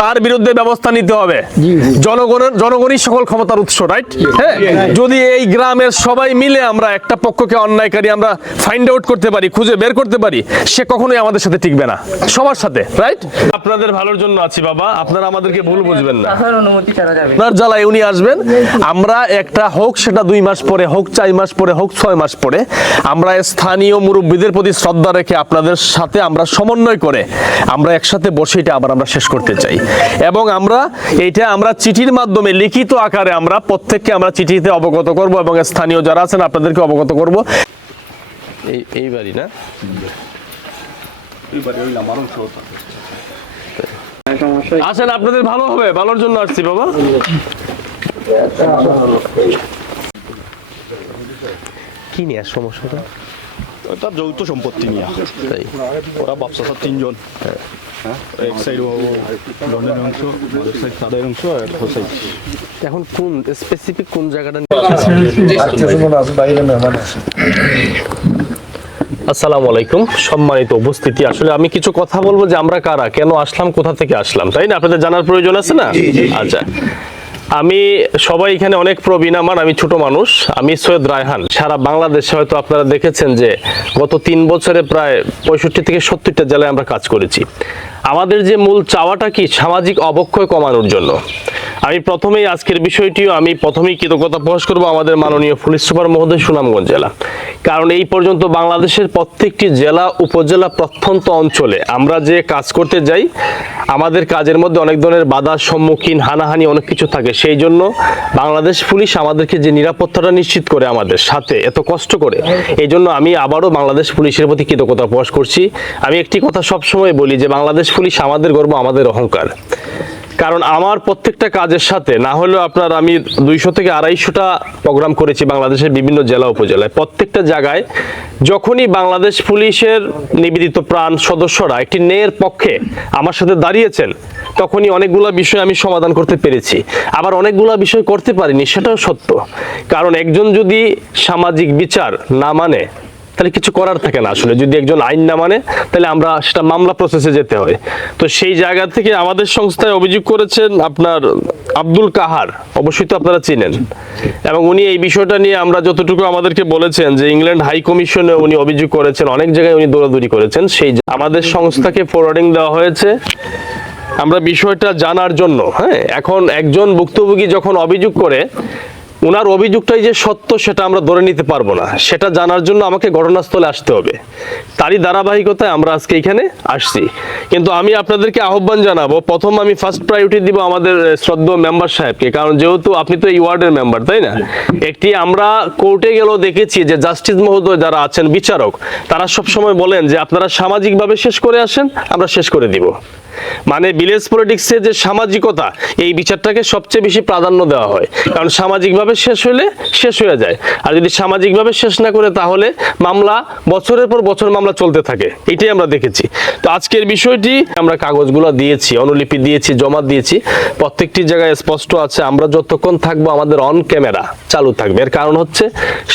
তার বিরুদ্ধে ব্যবস্থা নিতে হবে। জনগণই সকল ক্ষমতার উৎস, রাইট? হ্যাঁ, যদি এই গ্রামের সবাই মিলে আমরা একটা পক্ষকে অন্যায়কারী আমরা ফাইন্ড আউট করতে পারি, খুঁজে বের করতে পারি, সে কখনোই আমাদের সাথে টিকবে না, সবার সাথে, রাইট? আপনাদের ভালোর জন্য আছি বাবা, আপনারা আমাদেরকে ভুল বুঝবেন না। আপনার জ্বালায় উনি আসবেন, আমরা একটা হোক সেটা 2 মাস পরে হোক, 4 মাস পরে হোক, 6 মাস পরে, আমরা স্থানীয় মুরব্বীদের প্রতি শ্রদ্ধা রেখে আপনাদের সাথে আমরা সমন্বয় করে আমরা একসাথে বসে এটা আবার আমরা শেষ করতে চাই। এবং আমরা চিঠির মাধ্যমে লিখিত আকারে আমরা প্রত্যেককে আমরা চিঠিতে অবগত করব এবং স্থানীয় যারা আছেন আপনাদেরকে অবগত করব। এই বাড়ি না, আসেন, আপনাদের ভালো হবে, ভালোর জন্য আসছি বাবা। কি নিয়ে সমস্যাটা? ওটা যৌথ সম্পত্তি নিয়ে, ওরা ব্যবসা 3 জন, এক সাইড লন্ডনের অংশ, মাঝের সাইড তাদের অংশ, আর এক সাইড। এখন কোন স্পেসিফিক কোন জায়গাটা? আসসালামু আলাইকুম, সম্মানিত উপস্থিতি। আসলে আমি কিছু কথা বলবো যে আমরা কারা, কেন আসলাম, কোথা থেকে আসলাম, তাই না? আপনাদের জানার প্রয়োজন আছে না? আচ্ছা, আমি সবাই এখানে অনেক প্রবীণ, আমি ছোট মানুষ। আমি সৈয়দ রায়হান। সারা বাংলাদেশে হয়তো আপনারা দেখেছেন যে গত 3 বছরে প্রায় 65 থেকে 70টা জেলায় আমরা কাজ করেছি। আমাদের যে মূল চাওয়াটা কি, সামাজিক অবক্ষয় কমানোর জন্য। আমি প্রথমেই আজকের বিষয়টিও আমি প্রথমেই কৃতজ্ঞতা প্রকাশ করবো আমাদের মাননীয় পুলিশ সুপার মহোদয় সুনামগঞ্জ জেলা, কারণ এই পর্যন্ত বাংলাদেশের প্রত্যেকটি জেলা, উপজেলা, প্রত্যন্ত অঞ্চলে আমরা যে কাজ করতে যাই, আমাদের কাজের মধ্যে অনেক ধরনের বাধার সম্মুখীন, হানাহানি অনেক কিছু থাকে। সেই জন্য বাংলাদেশ পুলিশ আমাদেরকে যে নিরাপত্তাটা নিশ্চিত করে আমাদের সাথে এত কষ্ট করে, এই জন্য আমি আবারও বাংলাদেশ পুলিশের প্রতি কৃতজ্ঞতা প্রকাশ করছি। আমি একটি কথা সবসময় বলি যে বাংলাদেশ পুলিশ আমাদের গর্ব, আমাদের অহংকার। কারণ আমার প্রত্যেকটা কাজের সাথে না হলেও আমি 200 থেকে 250টা প্রোগ্রাম করেছি বাংলাদেশের বিভিন্ন জেলা উপজেলায়। প্রত্যেকটা জায়গায় যখনই বাংলাদেশ পুলিশের নিবেদিত প্রাণ সদস্যরা একটি ন্যায়ের পক্ষে আমার সাথে দাঁড়িয়েছেন, তখনই অনেকগুলো বিষয় আমি সমাধান করতে পেরেছি। আবার অনেকগুলো বিষয় করতে পারিনি, সেটাও সত্য। কারণ একজন যদি সামাজিক বিচার না মানে তাহলে কিছু করার থাকে না। আসলে যদি একজন আইন না মানে তাহলে আমরা সেটা মামলা প্রসেসে যেতে হয়। তো সেই জায়গা থেকে আমাদের সংস্থায় অভিযোগ করেছেন আপনার আব্দুল কাহার, অবশ্যই তো আপনারা চিনেন, এবং উনি এই বিষয়টা নিয়ে আমরা যতটুকু আমাদেরকে বলেছেন যে ইংল্যান্ড হাই কমিশনে উনি অভিযোগ করেছেন, অনেক জায়গায় উনি দৌড়াদৌড়ি করেছেন। সেই আমাদের সংস্থাকে ফরওয়ার্ডিং দেওয়া হয়েছে আমরা বিষয়টা জানার জন্য। হ্যাঁ, এখন একজন ভুক্তভোগী যখন অভিযোগ করে, ওনার অভিযোগটাই যে সত্য সেটা আমরা ধরে নিতে পারবো না, সেটা জানার জন্য আমাকে ঘটনাস্থলে আসতে হবে। তারই ধারাবাহিকতায় আমরা আজকে এখানে আসছি। কিন্তু আমি আপনাদেরকে আহ্বান জানাবো, প্রথম আমি ফার্স্ট প্রায়োরিটি দিব আমাদের শ্রদ্ধেয় মেম্বার সাহেবকে, কারণ যেহেতু আপনি তো এই ওয়ার্ডের মেম্বার, তাই না? একটি আমরা কোর্টে গেলেও দেখেছি যে জাস্টিস মহোদয় যারা আছেন, বিচারক, তারা সব সময় বলেন যে আপনারা সামাজিকভাবে শেষ করে আসেন, আমরা শেষ করে দিব। মানে ভিলেজ পলিটিক্সে যে সামাজিকতা, এই বিচারটাকে সবচেয়ে বেশি প্রাধান্য দেওয়া হয়, কারণ সামাজিকভাবে শেষ হলে শেষ হয়ে যায়। আর যদি সামাজিকভাবে শেষ না করে তাহলে মামলা বছরের পর বছর মামলা চলতে থাকে, এটাই আমরা দেখেছি। তো আজকের বিষয়টি আমরা কাগজগুলো দিয়েছি, অনুলিপি দিয়েছি, জমা দিয়েছি, প্রত্যেকটি জায়গায় স্পষ্ট আছে আমরা যতক্ষণ থাকবো আমাদের অন ক্যামেরা চালু থাকবে। এর কারণ হচ্ছে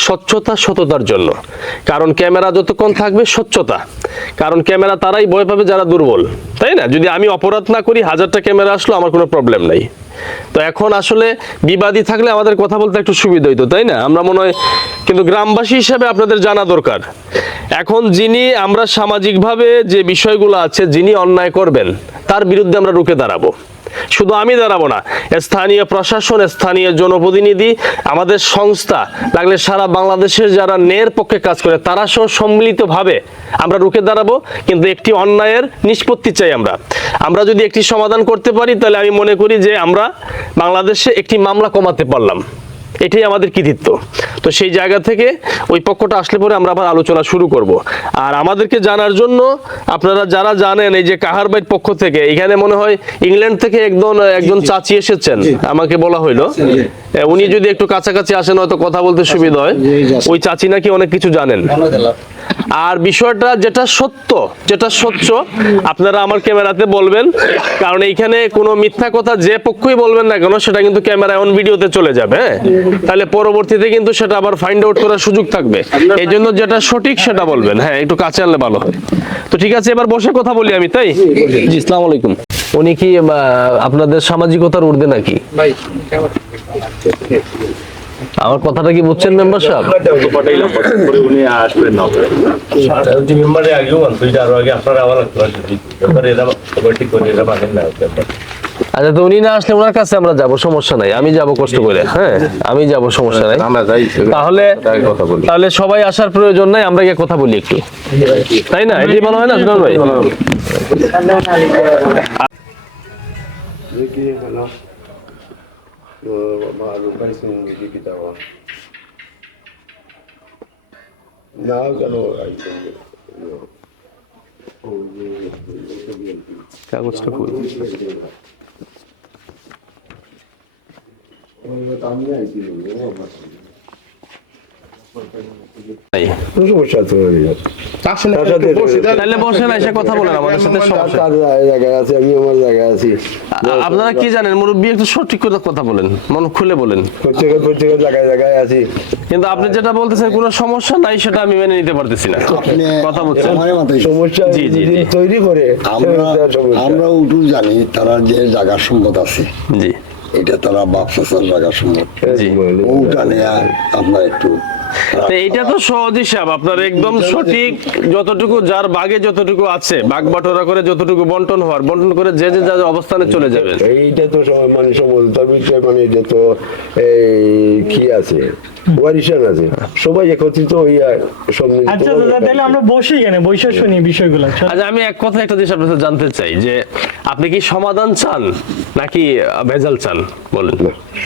স্বচ্ছতা, সততার জন্য। কারণ ক্যামেরা যতক্ষণ থাকবে স্বচ্ছতা, কারণ ক্যামেরা তারাই ভয় পাবে যারা দুর্বল, তাই না? যদি আমি অপরাধ না করি, 1000টা ক্যামেরা আসলো, আমার কোনো প্রবলেম নাই। তো এখন আসলে বিবাদী থাকলে আমাদের কথা বলতে একটু সুবিধা হইতো, তাই না? আমরা মনে হয়, কিন্তু গ্রামবাসী হিসেবে আপনাদের জানা দরকার, এখন যিনি আমরা সামাজিকভাবে যে বিষয়গুলো আছে, যিনি অন্যায় করবেন তার বিরুদ্ধে আমরা রুখে দাঁড়াবো। শুধু আমি দাঁড়াবো না, স্থানীয় প্রশাসন, স্থানীয় জনপ্রতিনিধি, আমাদের সংস্থা, লাগলে সারা বাংলাদেশের যারা ন্যায়ের পক্ষে কাজ করে তারা সহ সম্মিলিতভাবে আমরা রুখে দাঁড়াবো। কিন্তু একটি অন্যায়ের নিষ্পত্তি চাই আমরা যদি একটি সমাধান করতে পারি, তাহলে আমি মনে করি যে আমরা বাংলাদেশে একটি মামলা কমাতে পারলাম, এটাই আমাদের কৃতিত্ব। তো সেই জায়গা থেকে ওই পক্ষটা আসলে পরে আমরা আবার আলোচনা শুরু করব। আর আমাদেরকে জানার জন্য আপনারা যারা জানেন, এই যে কাহারবাইট পক্ষ থেকে এখানে মনে হয় ইংল্যান্ড থেকে একজন চাচি এসেছেন, আমাকে বলা হইলো। উনি যদি একটু কাছাকাছি আসেন হয়তো কথা বলতে সুবিধা হয়। ওই চাচি নাকি অনেক কিছু জানেন। আর বিষয়টা যেটা সত্য, যেটা স্বচ্ছ, আপনারা আমার ক্যামেরাতে বলবেন, কারণ এইখানে কোনো মিথ্যা কথা যে পক্ষই বলবেন না কেন সেটা কিন্তু ক্যামেরায় অন ভিডিওতে চলে যাবে। হ্যাঁ, তাহলে পরবর্তীতে কিন্তু সেটা আবার ফাইন্ড আউট করার সুযোগ থাকবে। এই জন্য যেটা সঠিক সেটা বলবেন। হ্যাঁ, একটু কাছে আনলে ভালো হয়। তো ঠিক আছে, এবার বসে কথা বলি আমি, তাই? জি, আসসালামু আলাইকুম। উনি কি আপনাদের সামাজিকতার ঊর্ধ্বে নাকি? আমার কথাটা কি বুঝছেন মেম্বার সাহেব? উনি আসবেন না মেম্বারে আগেও দুইটা আরো আগে আপনারা আবার ঠিক করে আচ্ছা, তো উনি না আসলে ওনার কাছে আমরা যাব, সমস্যা নাই, আমি যাব কষ্ট করে, হ্যাঁ আমি যাব, সমস্যা নাই, আমরা যাই। তাহলে তাহলে সবাই আসার প্রয়োজন নাই, আমরা গিয়ে কথা বলি একটু, তাই না? এটাই মনে হয় না সুমন ভাই? কাগজটা কই? নাই। তাহলে বসেন, এসে কথা বলেন আমাদের সাথে, সমস্যা নেই। আপনারা কি জানেন মুরব্বী, একটু সঠিক করে কথা বলেন, মন খুলে বলেন। কিন্তু আপনি যেটা বলতেছেন কোনো সমস্যা নাই, সেটা আমি মেনে নিতে পারতেছি না। কথা বলছেন সমস্যা জি, জি, জি। তৈরি করে আমরা উঠু জানি তারা যে জায়গা সম্পদ আছে, জি এটা তারা বাপসাসার জায়গা সম্পদ, জি। ওটা নিয়ে আপনার একটু তো এইটা তো সহজ হিসাব, আপনার একদম সঠিক। যতটুকু যার বাগে যতটুকু আছে, বাগ বাটোরা করে যতটুকু বন্টন হওয়ার বন্টন করে যে যে যার অবস্থানে চলে যাবেন। এইটা তো মানে সমলতার বিষয়, মানে এটা তো এই কি আছে ওয়ারিশন আছে, সবাই একত্রিত হইয়া সম্মিলিত। আচ্ছা দাদা, তাহলে আমরা বসি এখানে, বসে শুনি বিষয়গুলো। আচ্ছা, আমি এক কথা একটা জিনিস আপনাদের জানতে চাই যে আপনি কি সমাধান চান নাকি ভেজাল চান, বলেন।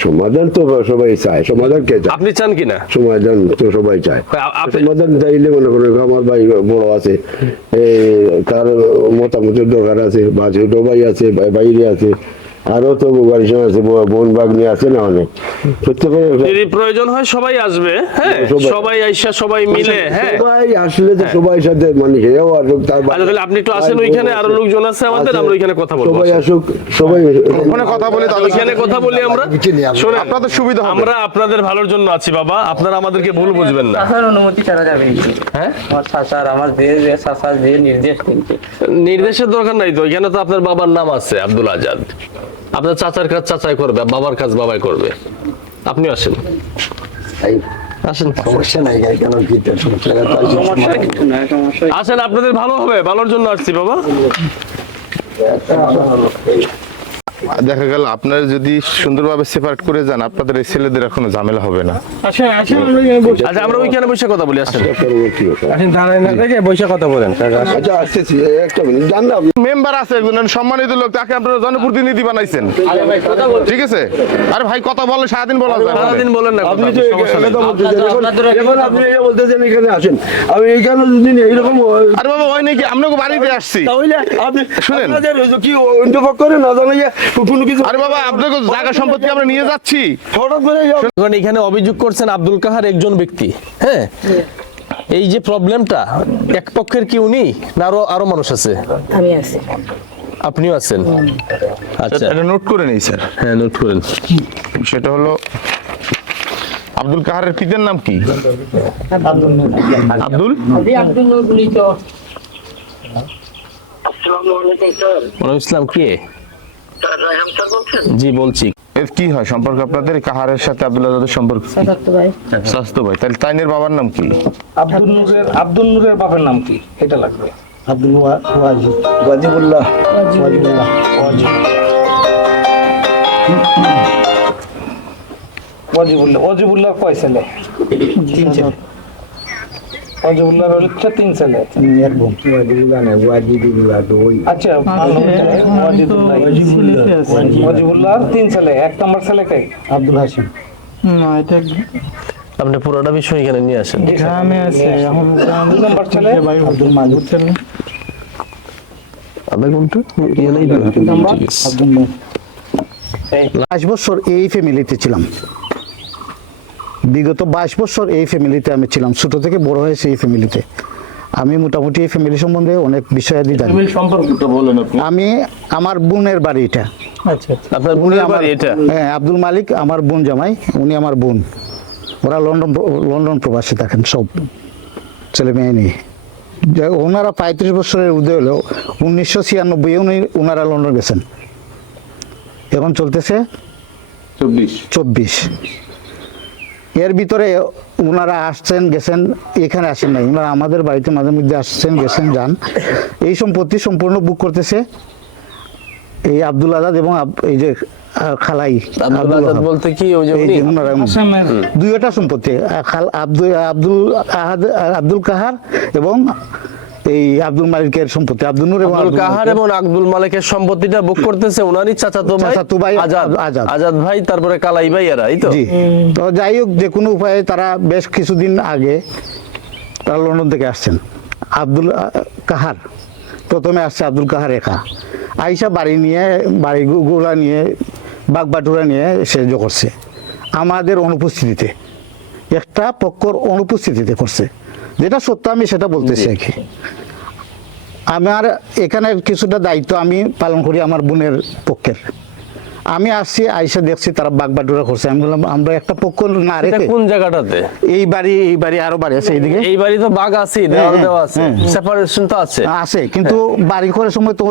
সমাধান তো সবাই চায়, সমাধান কে চায়? আপনি চান কিনা? সমাধান তো সবাই চায়। আপনি সমাধান চাইলে মনে করেন আমার ভাই বড় আছে, তার মতামতের দরকার আছে, বা ছোট ভাই আছে, বাইরে আছে, আরো তো গাড়িশন আছে, বোন বাগনি আছে না অনেক। প্রত্যেকের যদি প্রয়োজন হয় সবাই আসবে, হ্যাঁ সবাই আইসা সবাই মিলে, হ্যাঁ সবাই আসলে তো সবাই সাথে মানে হেও আর তার আচ্ছা, তাহলে আপনি একটু আসেন, ওইখানে আরো লোকজন আছে আমাদের, আমরা ওইখানে কথা বলবো। সবাই আসুক, সবাই ওখানে কথা বলে তাহলে ওইখানে কথা বলি আমরা। শুনেন, আপনাদের সুবিধা হবে। আমরা আপনাদের ভালোর জন্য আছি বাবা, আপনারা আমাদেরকে ভুল বুঝবেন না। চাচার অনুমতি ছাড়া যাবে নাকি? হ্যাঁ, আমার চাচার, আমার যে চাচার যে নির্দেশ দিচ্ছে। নির্দেশের দরকার নাই তো, এখানে তো আপনার বাবার নাম আছে আব্দুল আজাদ, আপনার চাচার কাজ চাচাই করবে, বাবার কাজ বাবাই করবে। আপনি আসেন, আসেন সমস্যা নাই, কেন কি সমস্যা সমস্যা কিছু না, সমস্যা আসেন, আপনাদের ভালো হবে, ভালোর জন্য আসছি বাবা। দেখা গেল আপনারা যদি সুন্দরভাবে সেপারেট করে যান, আপনাদের এই ছেলেদের কোনো ঝামেলা হবে না। আচ্ছা আচ্ছা, আমরা এখানে বসি। আচ্ছা, আমরা ওইখানে বসে কথা বলি, আসেন। আসেন, দাঁড়ায় না থেকে বসে কথা বলেন। আচ্ছা আসতেছি, একটা মিনিট জান না মেম্বার আছে একজন সম্মানিত লোক, তাকে আপনারা জনপ্রতিনিধি বানাইছেন, ঠিক আছে? আরে ভাই কথা বলে সারাদিন বলা যায়, সারাদিন বলেন না, আপনি কথা, যে সমস্যা নেই। এখন আপনি এটা বলতেছেন এখানে আসেন, আমি এইখানে যদি এইরকম আরে বাবা ওই নাকি আপনাকে বাড়িতে আসছি, তাহলে আপনি শুনেন। আপনাদের কি ইন্টারফাক করে না জানাইয়া কোনো কিছু আরে বাবা আপনাকে জায়গা সম্পত্তি আমরা নিয়ে যাচ্ছি। হঠাৎ করে এখন এখানে অভিযোগ করছেন আব্দুল কাহার একজন ব্যক্তি, হ্যাঁ এই যে প্রবলেমটা এক পক্ষের কি উনি না আরো মানুষ আছে? আমি আছি। আপনিও আছেন? আচ্ছা, এটা নোট করে নেই স্যার। হ্যাঁ নোট করেন। সেটা হলো আব্দুল কাহারের পিতার নাম কি? আব্দুল আব্দুল নূর বলি তো। ওয়ালাইকুম আসসালাম, কে? জি বলছি। এর কি হয় সম্পর্ক আপনাদের কাহারের সাথে আব্দুল আজাদের সম্পর্ক? সাদাত ভাই। স্বাস্থ্য ভাই, তাহলে তাইনের বাবার নাম কি? আব্দুল নূরের বাবার নাম কি, এটা লাগবে। আব্দুল ওয়াজিবুল্লাহ ওয়াজিবুল্লাহ কয় ছেলে? 3 ছেলে। ওয়াজিবুল্লাহ হচ্ছে 3 ছেলে। এক বোন ওয়াজিবুল্লাহ না ওয়াজিবুল্লাহ দুই। আচ্ছা, ওয়াজিবুল্লাহ 3 ছেলে। 1 নম্বর ছেলে কে? আব্দুল হাসিম। আপনি পুরোটা বিষয় এখানে নিয়ে আসেন। গ্রামে আছে এখন। 2 নম্বর ছেলে আব্দুল মালিক ছেলে। আধা ঘন্টা আব্দুল নূর। 22 বছর এই ফ্যামিলিতে ছিলাম, বিগত 22 বছর এই ফ্যামিলিতে আমি ছিলাম, ছোট থেকে বড় হয়েছে এই ফ্যামিলিতে। আমি মোটামুটি এই ফ্যামিলি সম্বন্ধে অনেক বিষয়াদি জানি। সম্পর্কটা বলেন আপনি। আমি আমার বোনের বাড়ি এটা। আচ্ছা আপনার উনি বোনের আমার, বাড়ি এটা? হ্যাঁ আব্দুল মালিক আমার বোন জামাই, উনি আমার বোন। ওরা লন্ডন প্রবাসী থাকেন, সব ছেলে মেয়ে নিয়ে। ওনারা 35 বছরের ঊর্ধ্বে হলেও 1996 ওনারা লন্ডন গেছেন, এখন চলতেছে 24। এর ভিতরে ওনারা আসছেন গেছেন, এখানে আসেন নাই, ওনারা আমাদের বাড়িতে মাঝে মধ্যে আসছেন গেছেন যান। এই সম্পত্তি সম্পূর্ণ বুক করতেছে এই আব্দুল আজাদ এবং এই যে খালাই আব্দুল আজাদ বলতে কি ওই যে এই উনি? যে ওনারা দুইটা সম্পত্তি, আব্দুল কাহার এবং এই আব্দুল মালিকের সম্পত্তি, আব্দুল নূর এবং আব্দুল কাহার এবং আব্দুল মালিকের সম্পত্তিটা বুক করতেছে ওনারই চাচাতো চাচাতো ভাই ভাই আজাদ আজাদ। আজাদ ভাই, তারপরে কালাই ভাই এরা, এই তো? জি। তো যাই হোক, যে কোনো উপায়ে তারা বেশ কিছুদিন আগে তারা লন্ডন থেকে আসছেন। আব্দুল কাহার প্রথমে আসছে, আব্দুল কাহার একা আইসা বাড়িগুলা নিয়ে বাগবাটুরা নিয়ে সাহায্য করছে আমাদের অনুপস্থিতিতে, একটা পক্ষর অনুপস্থিতিতে করছে, যেটা সত্য আমি সেটা বলতেছি আর কি। আমার এখানে কিছুটা দায়িত্ব আমি পালন করি আমার বোনের পক্ষের। আমি আসছি, আইসা দেখছি তারা বাগবাটুরা করছে। আমি বললাম আমরা একটা পক্ষ না এটা রেখে, কোন জায়গাটাতে? এই বাড়ি আরো বাড়ি আছে এইদিকে এই বাড়ি তো বাগ আছে, দেওয়াল দেওয়া আছে, হ্যাঁ। সেপারেশন তো আছে। আছে, কিন্তু বাড়ি করার সময় তো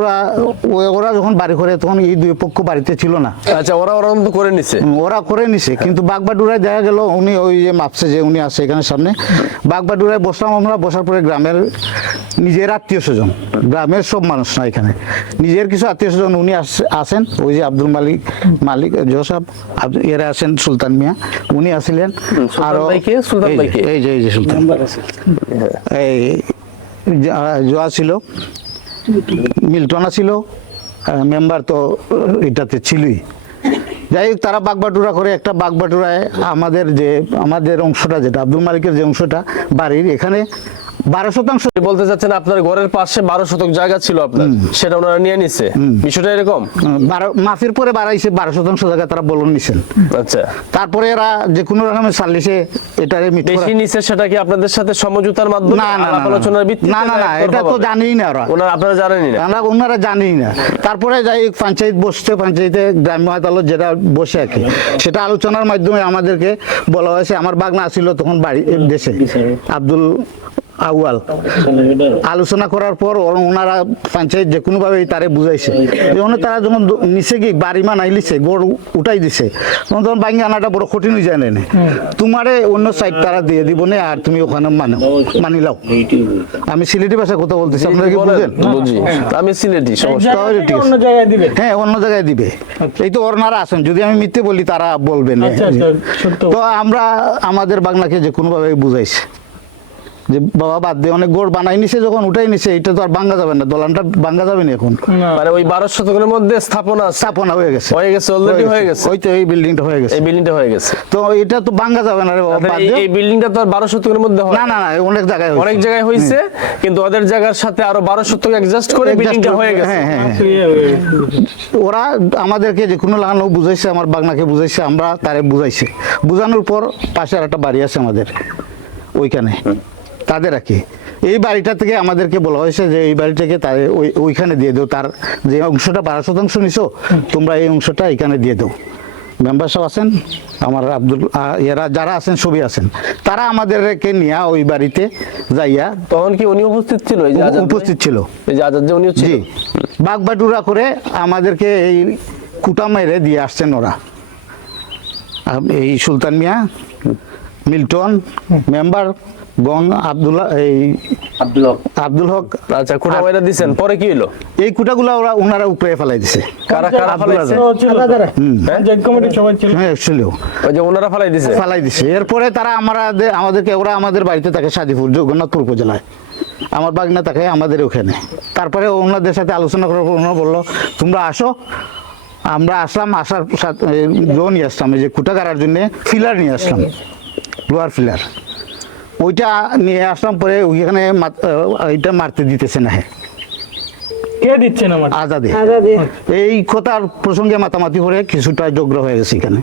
ওরা যখন বাড়ি করে তখন এই দুই পক্ষ বাড়িতে ছিল না। আচ্ছা, ওরা তো করে নিছে। ওরা করে নিছে, কিন্তু বাগবাটুরায় দেখা গেল উনি ওই যে মাপছে যে উনি আছে এখানে সামনে। বাগবাটুরায় বসলাম আমরা, বসার পরে গ্রামের নিজের আত্মীয় স্বজন, গ্রামের সব মানুষ না, এখানে নিজের কিছু আত্মীয় স্বজন উনি আসেন, ওই যে আব্দুল মালিক জোসাব, এরা আছেন, সুলতান মিয়া উনি আসছিলেন, আরো এই যে সুলতান, এই জোয়া ছিল, মিল্টন ছিল, মেম্বার তো এটাতে ছিলই। যাই হোক, তারা বাগবাটুরা করে একটা বাগবাটুরায় আমাদের অংশটা, যেটা আব্দুল মালিকের যে অংশটা বাড়ির, এখানে 12% বলতে চাচ্ছেন আপনার ঘরের পাশে 12 শতক জায়গা ছিল আপনার, সেটা ওনারা নিয়ে নিছে, বিষয়টা এরকম? মাফির পরে বাড়াইছে 12% জায়গা তারা বলন নিছেন। আচ্ছা, তারপরে এরা যে কোনো রকমের সাল্লিশে এটারে বেশি নিছে, সেটা কি আপনাদের সাথে সমঝোতার মাধ্যমে আলাপ আলোচনার ভিত্তিতে? না, এটা তো জানেই না ওরা, আপনারা জানেনই না? ওনারা জানেই না। তারপরে যাই হোক, পঞ্চায়েত বসছে, পঞ্চায়েতে গ্রাম্য আদালত যেটা বসে আর কি, সেটা আলোচনার মাধ্যমে আমাদেরকে বলা হয়েছে। আমার বাগনা ছিল তখন বাড়ি দেশে, আব্দুল আউয়াল, আলোচনা করার পর ওনারা পঞ্চায়েত যে কোনো ভাবে তারে বুঝাইছে, যখন তারা যখন নিচে গিয়ে বাড়ি মানাই লিছে, গড় উঠাই দিছে, তখন বাঙ্গি আনাটা বড় কঠিন হয়ে যায় না, তোমারে অন্য সাইড তারা দিয়ে দিব না, আর তুমি ওখানে মানি লাও। আমি সিলেটি ভাষায় কথা বলতেছি, আপনারা কি বুঝেন? বুঝি, আমি সিলেটি, সমস্যা। তাহলে ঠিক আছে। অন্য জায়গায় দিবে। হ্যাঁ, অন্য জায়গায় দিবে। এই তো ওনারা আছেন, যদি আমি মিথ্যে বলি তারা বলবেন। আচ্ছা, সত্য। তো আমরা আমাদের বাংলাকে যে কোনো ভাবে বুঝাইছি যে বাবা বাদ দিয়ে, অনেক গোড় বানাই নিছে, যখন উঠাই নিছে এটা তো আর ভাঙ্গা যাবে না, দলানটা ভাঙ্গা যাবে না এখন। মানে ওই 12 শতকের মধ্যে স্থাপনা হয়ে গেছে, অলরেডি হয়ে গেছে, ওই তো এই বিল্ডিংটা হয়ে গেছে, এই বিল্ডিংটা হয়ে গেছে। তো এটা তো ভাঙ্গা যাবে না রে বাবা, বাদ দিও। এই বিল্ডিংটা তো আর 12 শতকের মধ্যে হয় না, অনেক জায়গায় হয়েছে। অনেক জায়গায় হয়েছে, কিন্তু ওদের জায়গার সাথে আরো 12 শতক অ্যাডজাস্ট করে বিল্ডিংটা হয়ে গেছে। হ্যাঁ, ওরা আমাদেরকে যে কোনো লাগানো বুঝাইছে, আমার বাগনাকে বুঝাইছে, আমরা তারে বুঝাইছে। বুঝানোর পর পাশে আর একটা বাড়ি আছে আমাদের ওইখানে, তাদের আর কি এই বাড়িটা থেকে আমাদেরকে বলা হয়েছে যে এই বাড়িটাকে ওইখানে দিয়ে দাও, তার যে অংশটা 12% নিছো তোমরা এই অংশটা এখানে দিয়ে দাও। মেম্বার সাহেব আছেন, আমার এরা যারা আছেন সবই আছেন, তারা আমাদেরকে নিয়ে ওই বাড়িতে যাইয়া, তখন কি উনি উপস্থিত ছিল? এই যে আজাদ উপস্থিত ছিল, এই যে আজাদ যে উনিও ছিল। জি, বাগবাটুরা করে আমাদেরকে এই কুটা মেরে দিয়ে আসছেন ওরা, এই সুলতান মিয়া, মিল্টন মেম্বার, গং আব্দুল হক। আচ্ছা, কোটা বাইরে দিবেন, পরে কি হলো? এই কুটাগুলা ওনারা উপরে ফেলাই দিছে। কারা ফেলাইছে? জজ কমিটির সবাই ছিল। হ্যাঁ, ছিল, ওই যে ওনারা ফেলাই দিছে। এরপরে তারা আমাদেরকে ওরা আমাদের বাড়িতে থাকে সাদিপুর, জগন্নাথপুর উপজেলায়, আমার বাগনা থাকে আমাদের ওখানে। তারপরে ওনাদের সাথে আলোচনা করার পর ওনারা বললো তোমরা আসো। আমরা আসলাম, আসার সাথে নিয়ে আসলাম, এই যে কুটা গাড়ার জন্য ফিলার নিয়ে আসলাম, লোহার ফিলার, ওইটা নিয়ে আসলাম। পরে ওইখানে ওইটা মারতে দিতেছে না, কে দিচ্ছেন আমার? আজাদে। এই কথার প্রসঙ্গে মাতামাতি করে কিছুটা ঝগড়া হয়ে গেছে এখানে।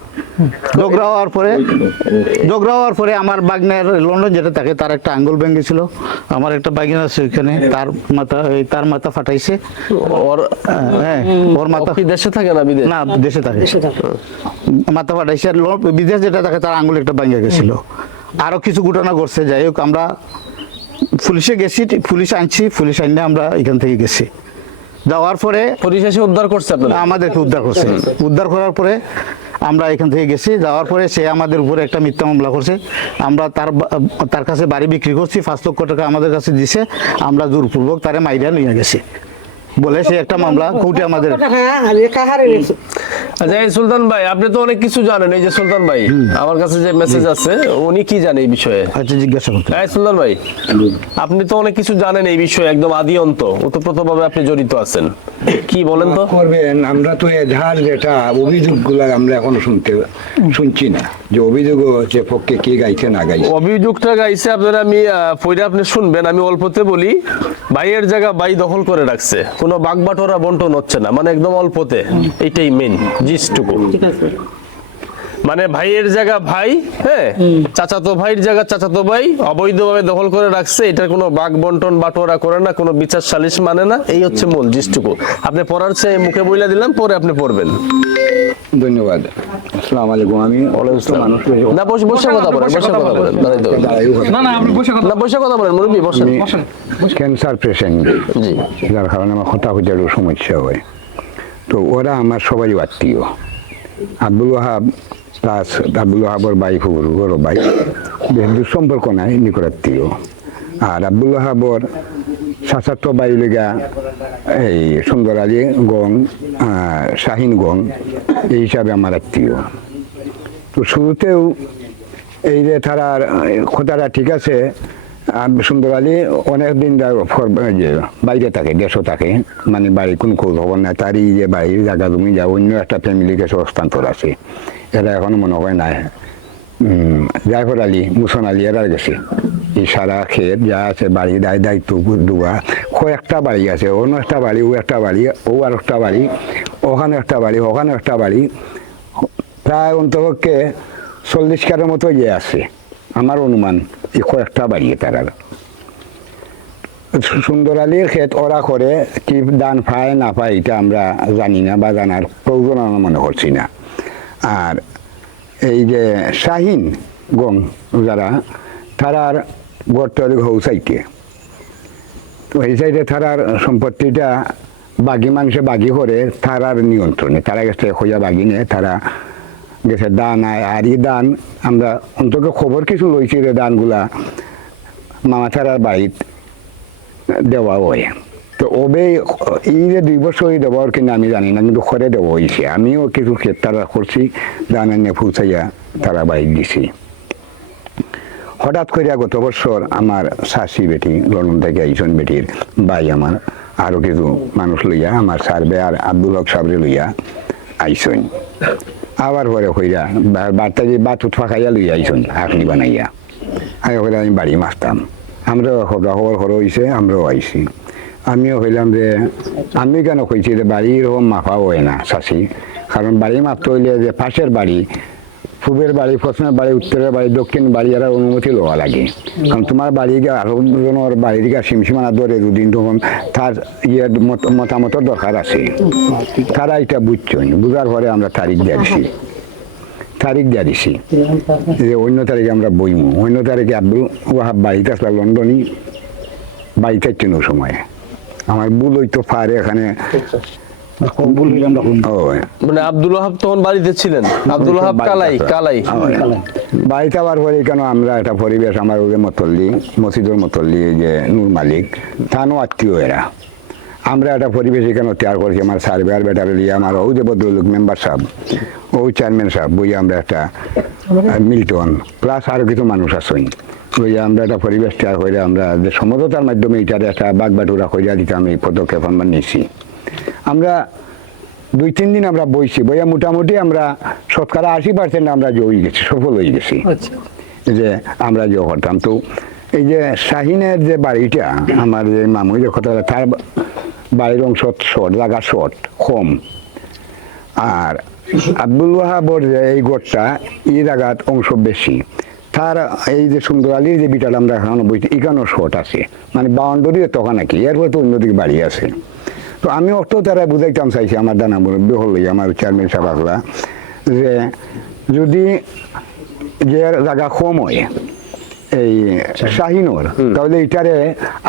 ঝগড়া হওয়ার পরে আমার বাগনের লন্ডন যেটা থাকে, তার একটা আঙ্গুল ভেঙেছিল। আমার একটা বাগিন আছে ওইখানে, তার মাথা ফাটাইছে। ওর মাথা দেশে থাকে না বিদেশে? না, দেশে থাকে। মাথা ফাটাইছে, আর বিদেশ যেটা থাকে তার আঙ্গুল একটা ভেঙে গেছিল। আরো কিছু ঘটনা ঘটছে। যাই হোক, আমরা পুলিশে গেছি, পুলিশ আনছি, পুলিশ আইনে আমরা এখান থেকে গেছি। যাওয়ার পরে পুলিশ এসে উদ্ধার করছে আপনাদের? আমাদেরকে উদ্ধার করছে। উদ্ধার করার পরে আমরা এখান থেকে গেছি। যাওয়ার পরে সে আমাদের উপরে একটা মিথ্যা মামলা করছে। আমরা তার কাছে বাড়ি বিক্রি করছি, 5 লক্ষ টাকা আমাদের কাছে দিছে। আমরা জোরপূর্বক তারে মাইরা নিয়ে গেছি বলে সে একটা মামলা কোর্টে আমাদের। আচ্ছা এই সুলতান ভাই, আপনি তো অনেক কিছু জানেন। এই যে সুলতান ভাই, আমার কাছে যে মেসেজ আছে, উনি কি জানে এই বিষয়ে? আচ্ছা জিজ্ঞাসা করতে। এই সুলতান ভাই, আপনি তো অনেক কিছু জানেন এই বিষয়ে, একদম আদি অন্ত ওতপ্রোতভাবে আপনি জড়িত আছেন, কি বলেন তো? করবেন, আমরা তো এধার যেটা অভিযোগগুলো আমরা এখনো শুনছি না, যে অভিযোগ হচ্ছে পক্ষে কি গাইছে না গাইছে। অভিযোগটা গাইছে আপনারা, আমি পয়টা আপনি শুনবেন। আমি অল্পতে বলি, ভাইয়ের জায়গা ভাই দখল করে রাখছে, কোনো বাগবাটোরা বন্টন হচ্ছে না, মানে একদম অল্পতে, এইটাই মেন জিনিসটুকু। মানে ভাইয়ের জায়গা ভাই, হ্যাঁ, চাচাতো ভাইয়ের জায়গা চাচাতো ভাই অবৈধভাবে দখল করে রাখছে, এটার কোনো বাগ বন্টন বাটোয়ারা করে না, কোনো বিচার সালিশ মানে না, এই হচ্ছে মূল জিনিসটুকু। আপনি পড়ার চেয়ে মুখে বইলা দিলাম, পরে আপনি পড়বেন। ধন্যবাদ। আসসালামু আলাইকুম। আমি মানুষ না বসে কথা বলেন, বসে কথা বলেন, না না আপনি বসে কথা না বসে কথা বলেন, মুরব্বী বসেন। ক্যান্সার পেশেন্ট, যার কারণে আমার কথা হইতে সমস্যা হয়। তো ওরা আমার সবাই আত্মীয়। আব্দুল ওয়াহাব প্লাস আব্দুল ওয়াহাবর ভাই বড় ভাই, বেশি সম্পর্ক নাই, নিকট আত্মীয়। আর আব্দুল ওয়াহাবর সাসাত্ত ভাই লেগা এই সুন্দর আলী গং, শাহিন গং, এই হিসাবে আমার আত্মীয়। তো শুরুতেও এই যে তারার কথাটা ঠিক আছে। সুন্দর আলী অনেকদিন যে বাইরে থাকে, দেশও থাকে, মানে বাড়ি কোনো খোঁজ খবর নাই। তারই যে বাড়ির জায়গা জমি যা অন্য একটা ফ্যামিলির কাছে হস্তান্তর আছে, এরা এখনো মনে হয় নাই। জায়ফর আলী, মুসন আলী এরা গেছে। এই সারা ক্ষেত যা আছে বাড়ি দায়িত্ব দুয়া, কয়েকটা বাড়ি আছে, অন্য একটা বাড়ি, ও একটা বাড়ি, ও আর একটা বাড়ি, ওখানে একটা বাড়ি, ওখানে একটা বাড়ি, প্রায় অন্তপক্ষে 40 কারের মতো ইয়ে আছে আমার অনুমান। এই কয়েকটা বাড়ি তারা। সুন্দর আলীর ক্ষেত ওরা করে, কি দান পায় না পায় এটা আমরা জানি না, বা জানার প্রয়োজন আমরা মনে করছি না। আর এই যে শাহিন গং যারা, তারার গড়টার হৌ সাইডে, তো এই সাইডে তারার সম্পত্তিটা বাগি মানুষে বাগি করে তারার নিয়ন্ত্রণে। তারা গেছে হইয়া বাগি নিয়ে তারা গেছে দান আয়। আর এই দান আমরা অন্তত খবর কিছু লইছি, রে দানগুলা মামা তারার বাড়িত দেওয়া হয়। তো ওবে এই যে 2 বছর দেওয়ার কিনা আমি জানি না, কিন্তু ঘরে দেওয়া হয়েছে। আমিও কিছু ক্ষেত তারা করছি, দান এনে ফুসাইয়া তারা বাড়িত দিছি। হঠাৎ করে গত বছর আমার শাশি বেটি লন্ডন থেকে আইসন, বেটির ভাই আমার আরো কিছু মানুষ লইয়া, আমার সার্ভে আর আব্দুল হক সাবরে লইয়া আইসন। আবার পরে হইয়া বার্তা যে বাতুত ফাঁকাইয়া লইয়া আইসন, আখনি বানাইয়া। আমি বাড়ি মারতাম, আমরাও খবর হয়েছে, আমরাও আইসি। আমিও হইলাম যে আমি কেন কইছি যে বাড়ি এরকম মাফা হয় না শাশি, কারণ বাড়ি মাপতে হইলে যে পাশের বাড়ি, পূবের বাড়ি, পশ্চিমের বাড়ি, উত্তরের বাড়ি, দক্ষিণ বাড়ি, এরা অনুমতি লওয়া লাগে। কারণ তোমার বাড়ি আরো জনের বাড়ির দিকে সীমসীমানা ধরে দুদিন, তখন তার ইয়ের মতামতের দরকার আছে। তারা এটা বুঝছেন, বুঝার পরে আমরা তারিখ দিয়ে দিছি যে অন্য তারিখে আমরা বইমু। অন্য তারিখে আব্দুল ওয়াহাব বাড়িতে আসলে লন্ডনই বাড়িতে আসছেন ওই সময়। আমার ভুল হইতো পারে এখানে, মানে আব্দুল ওয়াহাব তখন বাড়িতে ছিলেন? আব্দুল ওয়াহাব কালাই বাড়িতে আবার পরে কেন আমরা একটা পরিবেশ, আমার ওই মতল্লি, মসজিদের মতল্লি যে নূর মালিক, তানও আত্মীয় এরা। আমরা একটা পরিবেশ এখানে তৈরি করছি। আমার সার্ভেয়ার বেটার লিয়ে, আমার ওই যে ভদ্রলোক মেম্বার সাহেব, ওই চেয়ারম্যান সাহেব, বই আমরা একটা মিল্টন প্লাস আরো কিছু মানুষ আসেন, ওই আমরা একটা পরিবেশ তৈরি করে আমরা যে সমঝোতার মাধ্যমে এটার একটা বাগবাটুরা করিয়া দিতাম, এই পদক্ষেপ আমরা নিয়েছি। আমরা 2-3 দিন আমরা বইছি, বইয়া মোটামুটি আমরা 80% আমরা জয়ী গেছি, সফল হয়ে গেছি যে আমরা যে করতাম। তো এই যে শাহিনের যে বাড়িটা, আমার যে মামু যে কথা, তার বাড়ির অংশ শর্ট, জায়গা শর্ট কম। আর আব্দুল ওয়াহাবর যে এই গড়টা, এই জায়গার অংশ বেশি। তার এই যে সুন্দর আলীর যে বিটাটা আমরা এখন বইছি, এখানেও শর্ট আছে, মানে বাউন্ডারি তখন নাকি, এরপরে তো অন্যদিকে বাড়ি আছে। তো আমি অত তারা বুঝাইতাম চাইছি আমার দানা মুরব্বী হল, আমার চেয়ারম্যান সাহেবরা, যে যদি যে জায়গা কম হয় এই শাহিনোর তাহলে এটারে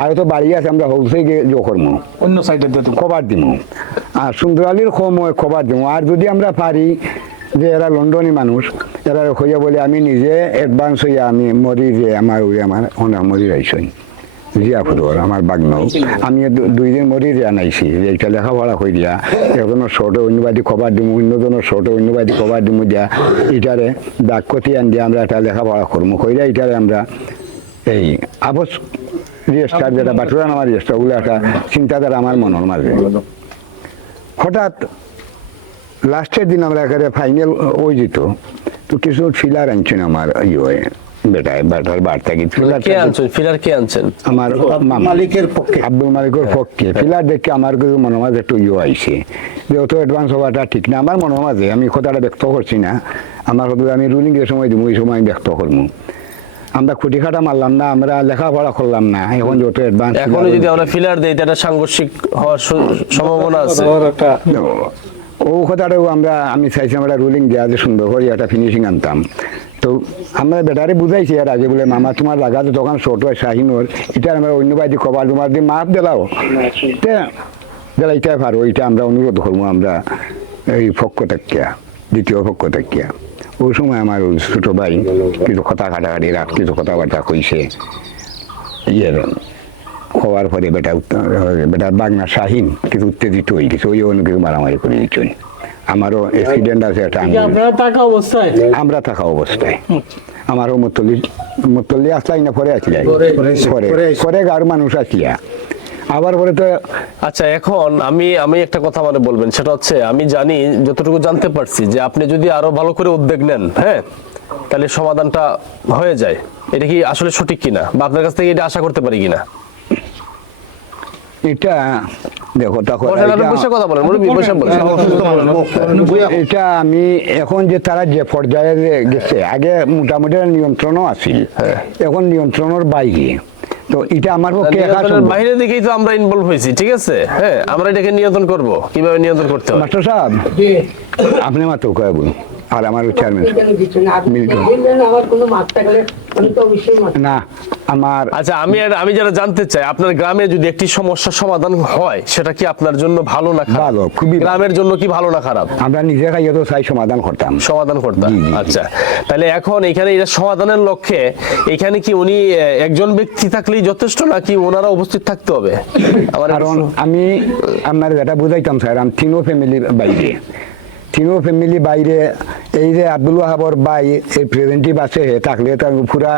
আর তো বাড়ি আছে আমরা হোলসেল গিয়ে জো করবো অন্য সাইডে দিয়ে দেবো। খবর দিব আর সুন্দর আলীর সময় খবর দিব আর যদি আমরা পারি যে এরা লন্ডনী মানুষ এরা হইয়া বলে আমি নিজে অ্যাডভান্স হইয়া আমি মরি যে আমার ওই আমার অনেক মরি রাইছই জিয়াপুর আমার বাগনাও আমি 2 দিন মরি যে আনাইছি যে এটা লেখাপড়া হয়ে দিয়া একজনের শর্টে অন্যবাদী খবর দিব অন্যজনের শর্টে অন্যবাদী খবর দিব দিয়া এটারে ডাক কতি আন দিয়ে আমরা এটা লেখাপড়া করবো কইরা এটারে আমরা এই আবস রেজিস্টার যেটা বাটুরা নামার রেজিস্টার ওগুলো একটা চিন্তাধারা আমার মনের মাঝে হঠাৎ লাস্টের দিন আমরা এখানে ফাইনাল ওই যেত তো কিছু ফিলার আনছেন আমার ইয়ে বেটায় বাটার বার্তা কি কে আনছেন ফিলার কে আনছেন আমার মালিকের পক্ষে আব্দুল মালিকের পক্ষে ফিলার দেখে আমার কিছু মনের মাঝে একটু ইয়ে আইছে যে অত অ্যাডভান্স হওয়াটা ঠিক না আমার মনের মাঝে আমি কথাটা ব্যক্ত করছি না আমার হয়তো আমি রুলিং এর সময় দিব ওই সময় আমি ব্যক্ত করবো আমরা খুঁটি খাটা মারলাম না আমরা লেখাপড়া করলাম না এখন যত অ্যাডভান্স এখন যদি আমরা ফিলার দেই এটা সাংঘর্ষিক হওয়ার সম্ভাবনা আছে ও কথাটাও আমি চাইছি আমরা রুলিং দেওয়া যে সুন্দর করে একটা ফিনিশিং আনতাম তো আমরা বেটারে বুঝাইছি আর আগে বলে মামা তোমার লাগাতে তখন ছোট হয় শাহিনোর এটা আমরা অন্য বাড়ি কবার তোমার দিয়ে মাপ দিলাও দিলাইটাই পারো ওইটা আমরা অনুরোধ করবো আমরা এই পক্ষ থাকিয়া দ্বিতীয় পক্ষ থাকিয়া ওই সময় আমার ওই ছোট ভাই কিছু কথা কাটাকাটি রাখ কিছু কথাবার্তা কইছে ইয়ের হওয়ার পরে বেটার বাগনা শাহিন কিছু উত্তেজিত হয়ে গেছে ওই অন্য কিছু মারামারি করে দিচ্ছেন আমারও অ্যাক্সিডেন্ট আছে একটা আমরা থাকা অবস্থায় আমারও মতল্লি আসলাই না পরে আসলাই পরে গার মানুষ আসিয়া আবার পরে তো আচ্ছা এখন আমি একটা কথা মানে বলবেন সেটা হচ্ছে আমি জানি যতটুকু জানতে পারছি যে আপনি যদি আরো ভালো করে উদ্যোগ নেন হ্যাঁ তাহলে সমাধানটা হয়ে যায় এটা কি আসলে সঠিক কিনা বা আপনার কাছ থেকে এটা আশা করতে পারি কিনা এটা দেখো তখন কথা বলেন এটা আমি এখন যে তারা যে পর্যায়ে গেছে আগে মোটামুটি নিয়ন্ত্রণও আছিল এখন নিয়ন্ত্রণের বাইরে তো এটা আমার পক্ষে বাইরে দিকেই তো আমরা ইনভলভ হয়েছি ঠিক আছে হ্যাঁ আমরা এটাকে নিয়ন্ত্রণ করব কিভাবে নিয়ন্ত্রণ করতে হবে মাস্টার সাহেব আপনি মাত্র কয়ে বলুন আর আমার চেয়ারম্যান না আমার আচ্ছা আমি যারা জানতে চাই আপনার গ্রামে যদি একটি সমস্যার সমাধান হয় সেটা কি আপনার জন্য ভালো না খারাপ ভালো খুবই গ্রামের জন্য কি ভালো না খারাপ আমরা নিজে খাইয়ে তো চাই সমাধান করতাম আচ্ছা তাহলে এখন এখানে এটা সমাধানের লক্ষ্যে এখানে কি উনি একজন ব্যক্তি থাকলেই যথেষ্ট নাকি ওনারা উপস্থিত থাকতে হবে কারণ আমি আপনার যেটা বুঝাইতাম স্যার আমি তিনও ফ্যামিলির বাইরে এই যে আব্দুল ওয়াহাবর ভাই এই প্রেজেন্টিভ আছে থাকলে তার পুরা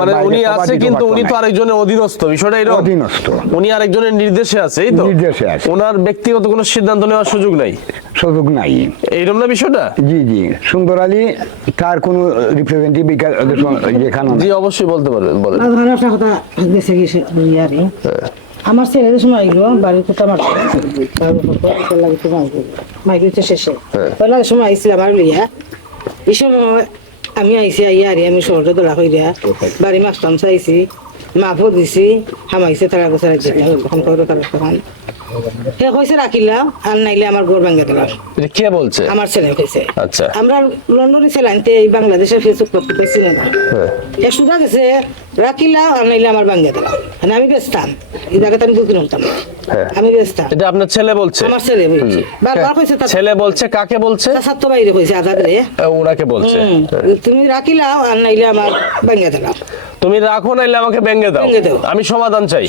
মানে উনি আছে কিন্তু উনি তো আরেকজনের অধীনস্থ বিষয়টা এরকম অধীনস্থ উনি আরেকজনের নির্দেশে আছে এই তো নির্দেশে আছে ওনার ব্যক্তিগত কোনো সিদ্ধান্ত নেওয়ার সুযোগ নাই এইরকম না বিষয়টা জি সুন্দর আলী তার কোনো রিপ্রেজেন্টেটিভ যেখানে জি অবশ্যই বলতে পারবেন বলেন কথা বেঁচে গেছে আমার ছেলেদের সময় এগুলো বাড়ির কোথা মারছে মাইগ্রেতে শেষে পয়লা সময় আইসিলাম আর লইয়া এই সময় আমি আইসি আইয়া আর আমি শহরটা দোলা হয়ে দিয়া বাড়ি মাস্টাম চাইছি মাফও দিছি হামাইছে তারা গোছার তখন করো তারা তখন সে কইছে রাখিলাম আর নাইলে আমার ঘর ভাঙে দিলাম কে বলছে আমার ছেলে কইছে আচ্ছা আমরা লন্ডনে ছিলামতে এই বাংলাদেশের ফেসবুক করতে পাইছি না এক সুদা গেছে রাখিলাম আর নাইলে আমার ভাঙে দিলাম আমি বেচতাম এই জায়গাতে আমি বুঝতে নামতাম আমি বেচতাম এটা আপনার ছেলে বলছে আমার ছেলে বলছে বারবার কইছে ছেলে বলছে কাকে বলছে সাত বাইরে কইছে আজাদ রে ওনাকে বলছে তুমি রাখিলাও আর নাইলে আমার ভাঙে দিলাম তুমি রাখো নাইলে আমাকে ভেঙে দাও আমি সমাধান চাই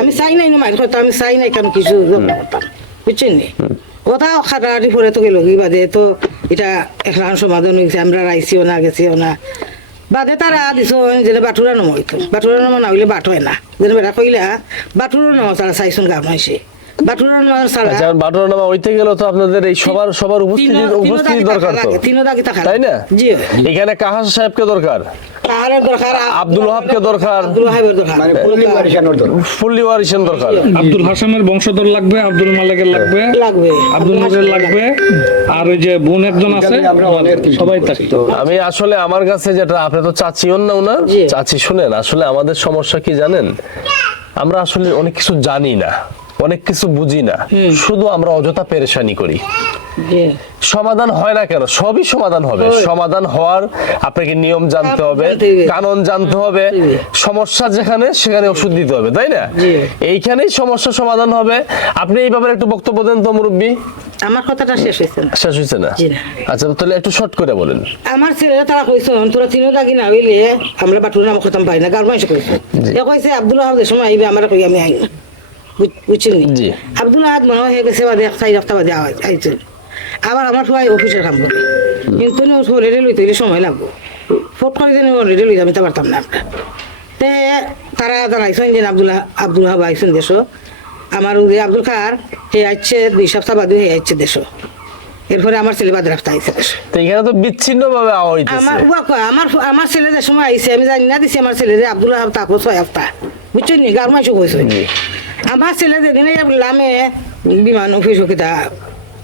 আমি চাই নাই না মাইর কথা আমি চাই নাই কারণ কিছু করতাম বুঝছেন নি কথা খাটাটি পরে তো গেল কি বাদে তো এটা এখন সমাধান হয়েছে আমরা রাইছিও না গেছিও না বাদে তারা দিছ যেটা বাটুরা নম হইতো বাটুরা নম না হইলে বাট হয় না যেন বেটা কইলা বাটুরা নম তারা চাইছুন গাম হয়েছে বাটুরা নম ছাড়া বাটুরা নম হইতে গেল তো আপনাদের এই সবার উপস্থিতি দরকার তো তিনও দাগি থাকা তাই না জি এখানে কাহাস সাহেবকে দরকার আব্দুল ওয়াহাবকে দরকার ফুল্লি ওয়ারিশান দরকার আব্দুল হাসানের বংশধর লাগবে আব্দুল মালিকের লাগবে আব্দুল নজরের লাগবে আর ওই যে বোন একজন আছে সবাই থাকতো আমি আসলে আমার কাছে যেটা আপনি তো চাচি হন না ওনার চাচি শুনেন আসলে আমাদের সমস্যা কি জানেন আমরা আসলে অনেক কিছু জানি না অনেক কিছু বুঝি না, শুধু আমরা অযথা পেরেশানি করি। জি সমাধান হয় না কেন? সবই সমাধান হবে। সমাধান হওয়ার আপনাকে নিয়ম জানতে হবে, জানতে হবে। কানুন জানতে হবে, সমস্যা যেখানে সেখানে ওষুধ দিতে হবে, তাই না? জি। এইখানেই সমস্যা সমাধান হবে। আপনি এই ব্যাপারে একটু বক্তব্য দেন তো মুরব্বী। আমার কথাটা শেষ হয়েছে না। শেষ হয়েছে না? জি না। আচ্ছা, তাহলে একটু শর্ট করে বলেন। আমার ছেলেরা তারা কইছে তোরা তিনও দাগি না হইলে আমরা বাটুর নাম খতম পাই না, গার মাইসে কইছে এ কইছে আব্দুল আহাদ সময় আইবে আমরা কই আমি আই না, বুঝছেন নি? জি। আব্দুল আহাদ মনে হয় গেছে বাদে 4 সপ্তাহ বাদে আইছে। আবার আমার সবাই অফিসের কাম করে, কিন্তু অলরেডি লইতে হইলে সময় লাগবো। ফোট করে যেন অলরেডি লইতে আমি তা পারতাম না আমরা। তে তারা জানাইছেন যে আব্দুল আহাদ আইছেন দেশ, আমার ওই আব্দুল খার হে আইছে 2 সপ্তাহ বাদে হে আইছে দেশ। এরপরে আমার ছেলে বাদে রাখতে আইছে দেশ। তো এখানে তো বিচ্ছিন্ন ভাবে আওয়া হইতেছে। আমার ছেলেদের সময় আইছে, আমি জানি না দিছি আমার ছেলেদের আব্দুল আহাব তাকো 6 সপ্তাহ, বুঝছেন নি? গার মাইসে কইছে আমার ছেলে যেদিন লামে বিমান অফিস কিতা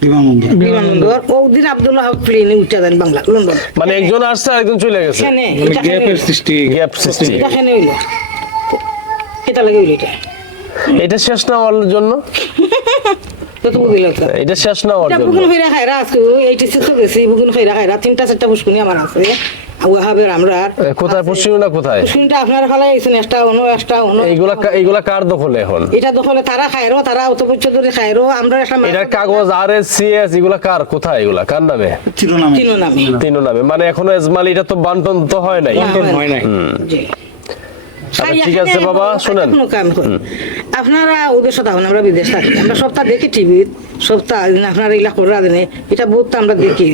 বিমানবন্দর ওদিন আব্দুল আহাব প্লেনে উঠে যান বাংলা লন্ডন। মানে একজন আসছে আরেকজন চলে গেছে, গ্যাপের সৃষ্টি। গ্যাপ সৃষ্টি। এখানে হইলো কেটা লাগে হইলো এটা শেষ না হওয়ার জন্য, তো বুঝিল এটা শেষ না হওয়ার জন্য। বুকুন হইরা খাইরা আছে 86 গেছি, বুকুন হইরা খাইরা 3-4টা পুষ্কুনি আমার আছে ওয়াহাবের আমরা। কোথায় পশ্চিম না কোথায়? পুষ্কুনিটা আপনারা খালাই আইছেন একটা অন্য এইগুলা কার দখলে এখন? এটা দখলে তারা খাইরো, তারা অত বছর ধরে খাইরো। আমরা একটা এটার কাগজ RS CS এগুলা কার, কোথায় এগুলা, কার নামে? তিনো নামে। তিনো নামে, মানে এখনো এজমালি এটা তো বান্টন তো হয় নাই। হয় নাই। জি। আচ্ছা, ঠিক আছে বাবা, শুনেন। আপনারা ওদের সাথে আমরা বিদেশ থাকি, আমরা সপ্তাহ দেখি টিভি, সপ্তাহ আপনারা এগুলা করে দেন, এটা বহুত আমরা দেখি।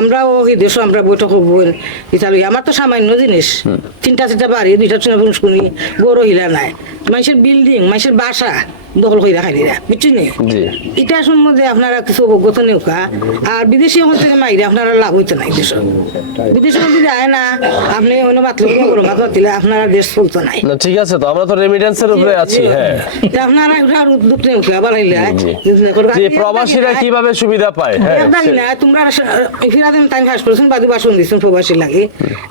আমরাও এই দেশও আমরা বৈঠক হবো ইতালি। আমার তো সামান্য জিনিস, 3-4টা বাড়ি, 2টা পুষ্কুনি, বড় হিলা নাই। মানুষের বিল্ডিং, মানুষের বাসা দখল করে রাখাই দিরা, বুঝছেন? এটা সম্বন্ধে আপনারা কিছু অবগত নেওকা। আর বিদেশি হতে মাইরে আপনারা লাভ হইতে নাই দেশ। বিদেশি যদি যায় না, আপনি অন্য মাতলে দিলে আপনারা দেশ চলতো নাই। না ঠিক আছে, তো আমরা তো রেমিটেন্সের উপরে আছি। হ্যাঁ, আপনারা আর উদ্যোগ নেওকা বাড়াইলে যে প্রবাসীরা কিভাবে সুবিধা পায়। হ্যাঁ, না তোমরা ফিরাদিন টাইম ফাঁস করেছেন, বাদু বাসন দিচ্ছেন প্রবাসী লাগে,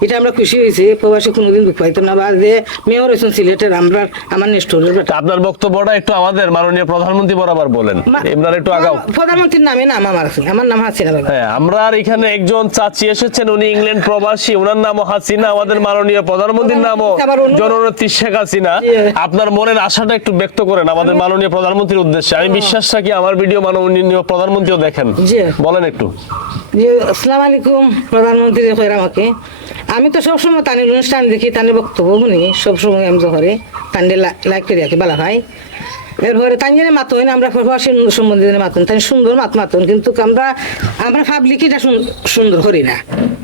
এটা আমরা খুশি হয়েছি। প্রবাসী কোনোদিন দুঃখ পাইতো না, বা যে মেয়র হয়েছেন সিলেটের আমরা আমার নেস্টোরের বেটা। আপনার বক্তব্যটা একটু আমাদের মাননীয় প্রধানমন্ত্রী বরাবর বলেন, এমনার একটু আগাও। প্রধানমন্ত্রীর নামে নাম আমার আছে, আমার নাম হাসিনা বেগম। হ্যাঁ, আমরা আর এখানে একজন চাচি এসেছেন, উনি ইংল্যান্ড প্রবাসী, ওনার নামও হাসিনা। আমাদের মাননীয় প্রধানমন্ত্রীর নামও জননেত্রী শেখ হাসিনা। আপনার মনের আশাটা একটু ব্যক্ত করেন আমাদের মাননীয় প্রধানমন্ত্রীর উদ্দেশ্যে। আমি বিশ্বাস রাখি আমার ভিডিও মাননীয় প্রধানমন্ত্রীও দেখেন, বলেন একটু। আসসালামু আলাইকুম প্রধানমন্ত্রী কইরা আমাকে। আমি তো সবসময় তানের অনুষ্ঠান দেখি, তানের বক্তব্য শুনি সবসময়। আমি যখন তানের লাইক করে রাখি বালা ভাই। এরপরে তাই জন্য মাতন, আমরা প্রবাসী সম্বন্ধে মাতন, তাই সুন্দর মাতন, কিন্তু আমরা পাবলিক এটা সুন্দর করি না,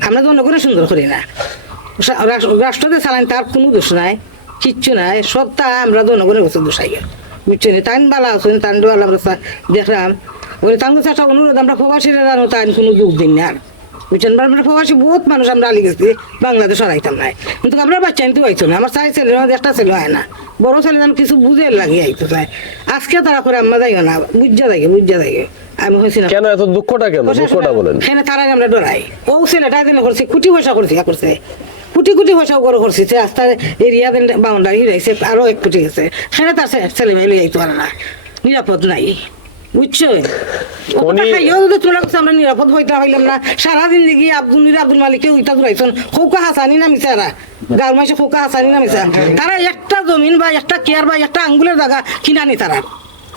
আমরা জনগণে সুন্দর করি না। রাষ্ট্রতে চালান তার কোনো দোষ নাই, কিচ্ছু নাই, সবটা আমরা জনগণের বছর দোষাই, বুঝছেন? তাই বালা আছেন, তাই বালা আমরা দেখলাম ওই তাঙ্গু চাষা অনুরোধ, আমরা প্রবাসীরা জানো তাই কোনো যোগ দিন না, বুঝছেন? আমরা প্রবাসী বহুত মানুষ আমরা আলি গেছি, বাংলাদেশ হারাইতাম নাই, কিন্তু আমরা বাচ্চা আনতে পাইতো না। আমার 4 ছেলে, একটা ছেলে হয় না, বড় ছেলে যেন কিছু বুঝে লাগিয়ে আইতে চায়। আজকে তারা করে আমরা যাইও না, বুঝা যাই। আমি হয়েছি না কেন এত দুঃখটা, কেন দুঃখটা বলেন? হ্যাঁ, তারা আমরা ডরাই। ও ছেলেটা দিন করছে, কোটি পয়সা করছে, কোটি পয়সা করে করছে, রাস্তার এরিয়া বাউন্ডারি রয়েছে, আরো 1 কোটি গেছে। হ্যাঁ, তার ছেলে মেয়ে যাইতে পারে না, নিরাপদ নাই, বুঝছো? আমরা নিরাপদ হইতে হইলাম না। সারাদিন দেখি আব্দুল মালিককে উইটা ঘুরাইছেন, খৌকা হাসানি না মিশারা, গাঁর মাসে খৌকা হাসানি না মিশা। তারা একটা জমিন বা একটা কেয়ার বা একটা আঙ্গুলের জায়গা কিনানি তারা।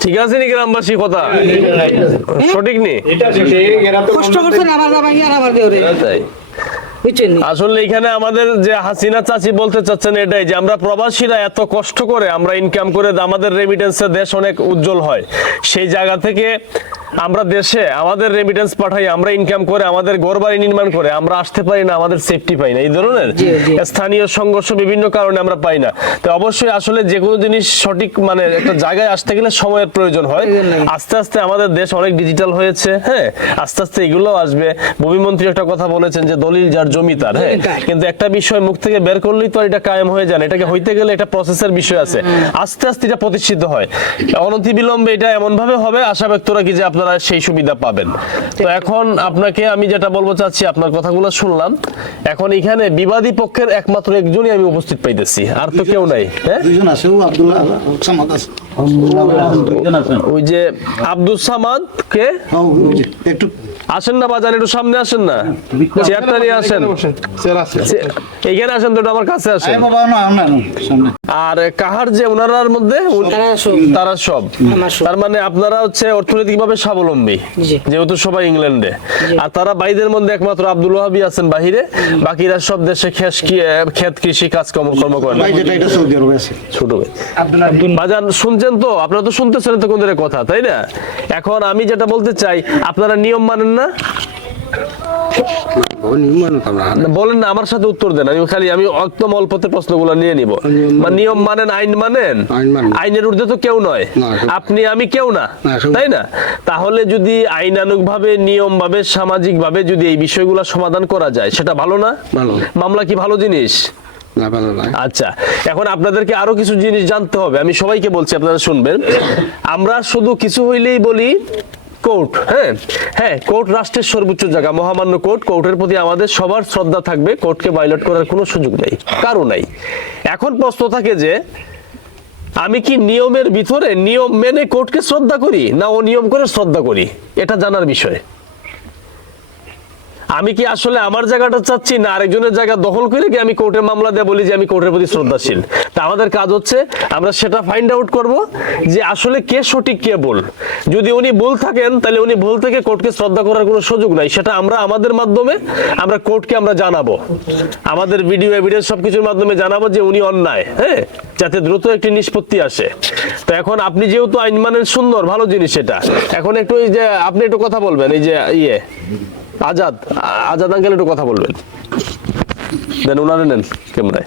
ঠিক আছে নি গ্রামবাসী কথা সঠিক নেই, কষ্ট করছেন আমার বাবাই আর আমার দেওরে, বুঝছেন? আসলে এখানে আমাদের যে হাসিনা চাচি বলতে চাচ্ছেন এটাই, যে আমরা প্রবাসীরা এত কষ্ট করে আমরা ইনকাম করে আমাদের রেমিটেন্সে দেশ অনেক উজ্জ্বল হয়, সেই জায়গা থেকে আমরা দেশে আমাদের রেমিটেন্স পাঠাই, আমরা ইনকাম করে আমাদের ঘরবাড়ি নির্মাণ করে আমরা আসতে পারি না, আমাদের সেফটি পাই না, এই ধরনের স্থানীয় সংঘর্ষ বিভিন্ন কারণে আমরা পাই না। তো অবশ্যই আসলে যে কোনো জিনিস সঠিক মানে একটা জায়গায় আসতে গেলে সময়ের প্রয়োজন হয়। আস্তে আস্তে আমাদের দেশ অনেক ডিজিটাল হয়েছে, হ্যাঁ, আস্তে আস্তে এগুলোও আসবে। ভূমিমন্ত্রী একটা কথা বলেছেন যে দলিল যার জমি তার, হ্যাঁ, কিন্তু একটা বিষয় মুখ থেকে বের করলেই তো এটা কায়েম হয়ে যায় না, এটাকে হইতে গেলে একটা প্রসেসের বিষয় আছে, আস্তে আস্তে এটা প্রতিষ্ঠিত হয়। অনতিবিলম্বে এটা এমন ভাবে হবে, আশা ব্যক্ত রাখি যে আপনার আপনারা সেই সুবিধা পাবেন। তো এখন আপনাকে আমি যেটা বলবো চাচ্ছি, আপনার কথাগুলো শুনলাম, এখন এখানে বিবাদী পক্ষের একমাত্র একজনই আমি উপস্থিত পাইতেছি, আর তো কেউ নাই। হ্যাঁ, দুইজন আছে, ও আব্দুল্লাহ সামাদ আছে, ওই যে আব্দুল সামাদ কে, একটু আসেন না বাজান, একটু সামনে আসেন না, চেয়ারটা নিয়ে আসেন, এইখানে আসেন তো, একটু আমার কাছে আসেন। বাবা না না সামনে আর কাহার যে ওনারার মধ্যে তারা সব, তার মানে আপনারা হচ্ছে অর্থনৈতিকভাবে স্বাবলম্বী, জি। যেহেতু সবাই ইংল্যান্ডে, আর তারা বাইদের মধ্যে একমাত্র আব্দুল ওয়াহাবই আছেন বাহিরে, বাকিরা সব দেশে ক্ষেত কৃষি কাজকর্ম করেন। ভাই যেটা এটা সৌদি আরবে আছে। ছোট ভাই বাজান শুনছেন তো, আপনারা তো শুনতেছেন তো কোন কথা, তাই না? এখন আমি যেটা বলতে চাই, আপনারা নিয়ম মানেন না? বলেন না, আমার সাথে উত্তর দেন, আমি একদম অল্পতে প্রশ্নগুলো নিয়ে নিব। নিয়ম মানেন, আইন মানেন? আইনের ঊর্ধ্বে তো কেউ নয়, আপনি আমি কেউ না, তাই না? তাহলে যদি আইনানুগ ভাবে, নিয়ম ভাবে, সামাজিক ভাবে যদি এই বিষয়গুলো সমাধান করা যায়, সেটা ভালো না? মামলা কি ভালো জিনিস? আচ্ছা, এখন আপনাদেরকে আরো কিছু জিনিস জানতে হবে, আমি সবাইকে বলছি, আপনারা শুনবেন। আমরা শুধু কিছু হইলেই বলি কোর্ট, হ্যাঁ, কোর্ট রাষ্ট্রের সর্বোচ্চ জায়গা, মহামান্য কোর্ট, কোর্টের প্রতি আমাদের সবার শ্রদ্ধা থাকবে, কোর্টকে ভায়োলেট করার কোনো সুযোগ নেই, কারো নাই। এখন প্রশ্ন থাকে যে আমি কি নিয়মের ভিতরে নিয়ম মেনে কোর্টকে শ্রদ্ধা করি, না অনিয়ম করে শ্রদ্ধা করি, এটা জানার বিষয়। আমি কি আসলে আমার জায়গাটা চাচ্ছি, না আরেকজনের জায়গা দখল করে কি আমি কোর্টে মামলা দিয়ে বলি যে আমি কোর্টের প্রতি শ্রদ্ধাশীল? তা আমাদের কাজ হচ্ছে আমরা সেটা ফাইন্ড আউট করব যে আসলে কে সঠিক কে ভুল। যদি উনি ভুল থাকেন, তাহলে উনি ভুল থেকে কোর্টকে শ্রদ্ধা করার কোনো সুযোগ নাই, সেটা আমরা আমাদের মাধ্যমে আমরা কোর্টকে আমরা জানাবো, আমাদের ভিডিও এভিডেন্স সবকিছুর মাধ্যমে জানাবো যে উনি অন্যায়, যাতে দ্রুত একটি নিষ্পত্তি আসে। তো এখন আপনি যেহেতু আইন মানেন, সুন্দর ভালো জিনিস এটা। এখন একটু এই যে আপনি একটু কথা বলবেন, এই যে আজাদ আঙ্কেল একটু কথা বলবেন, দেন ওনারে নেন ক্যামেরায়।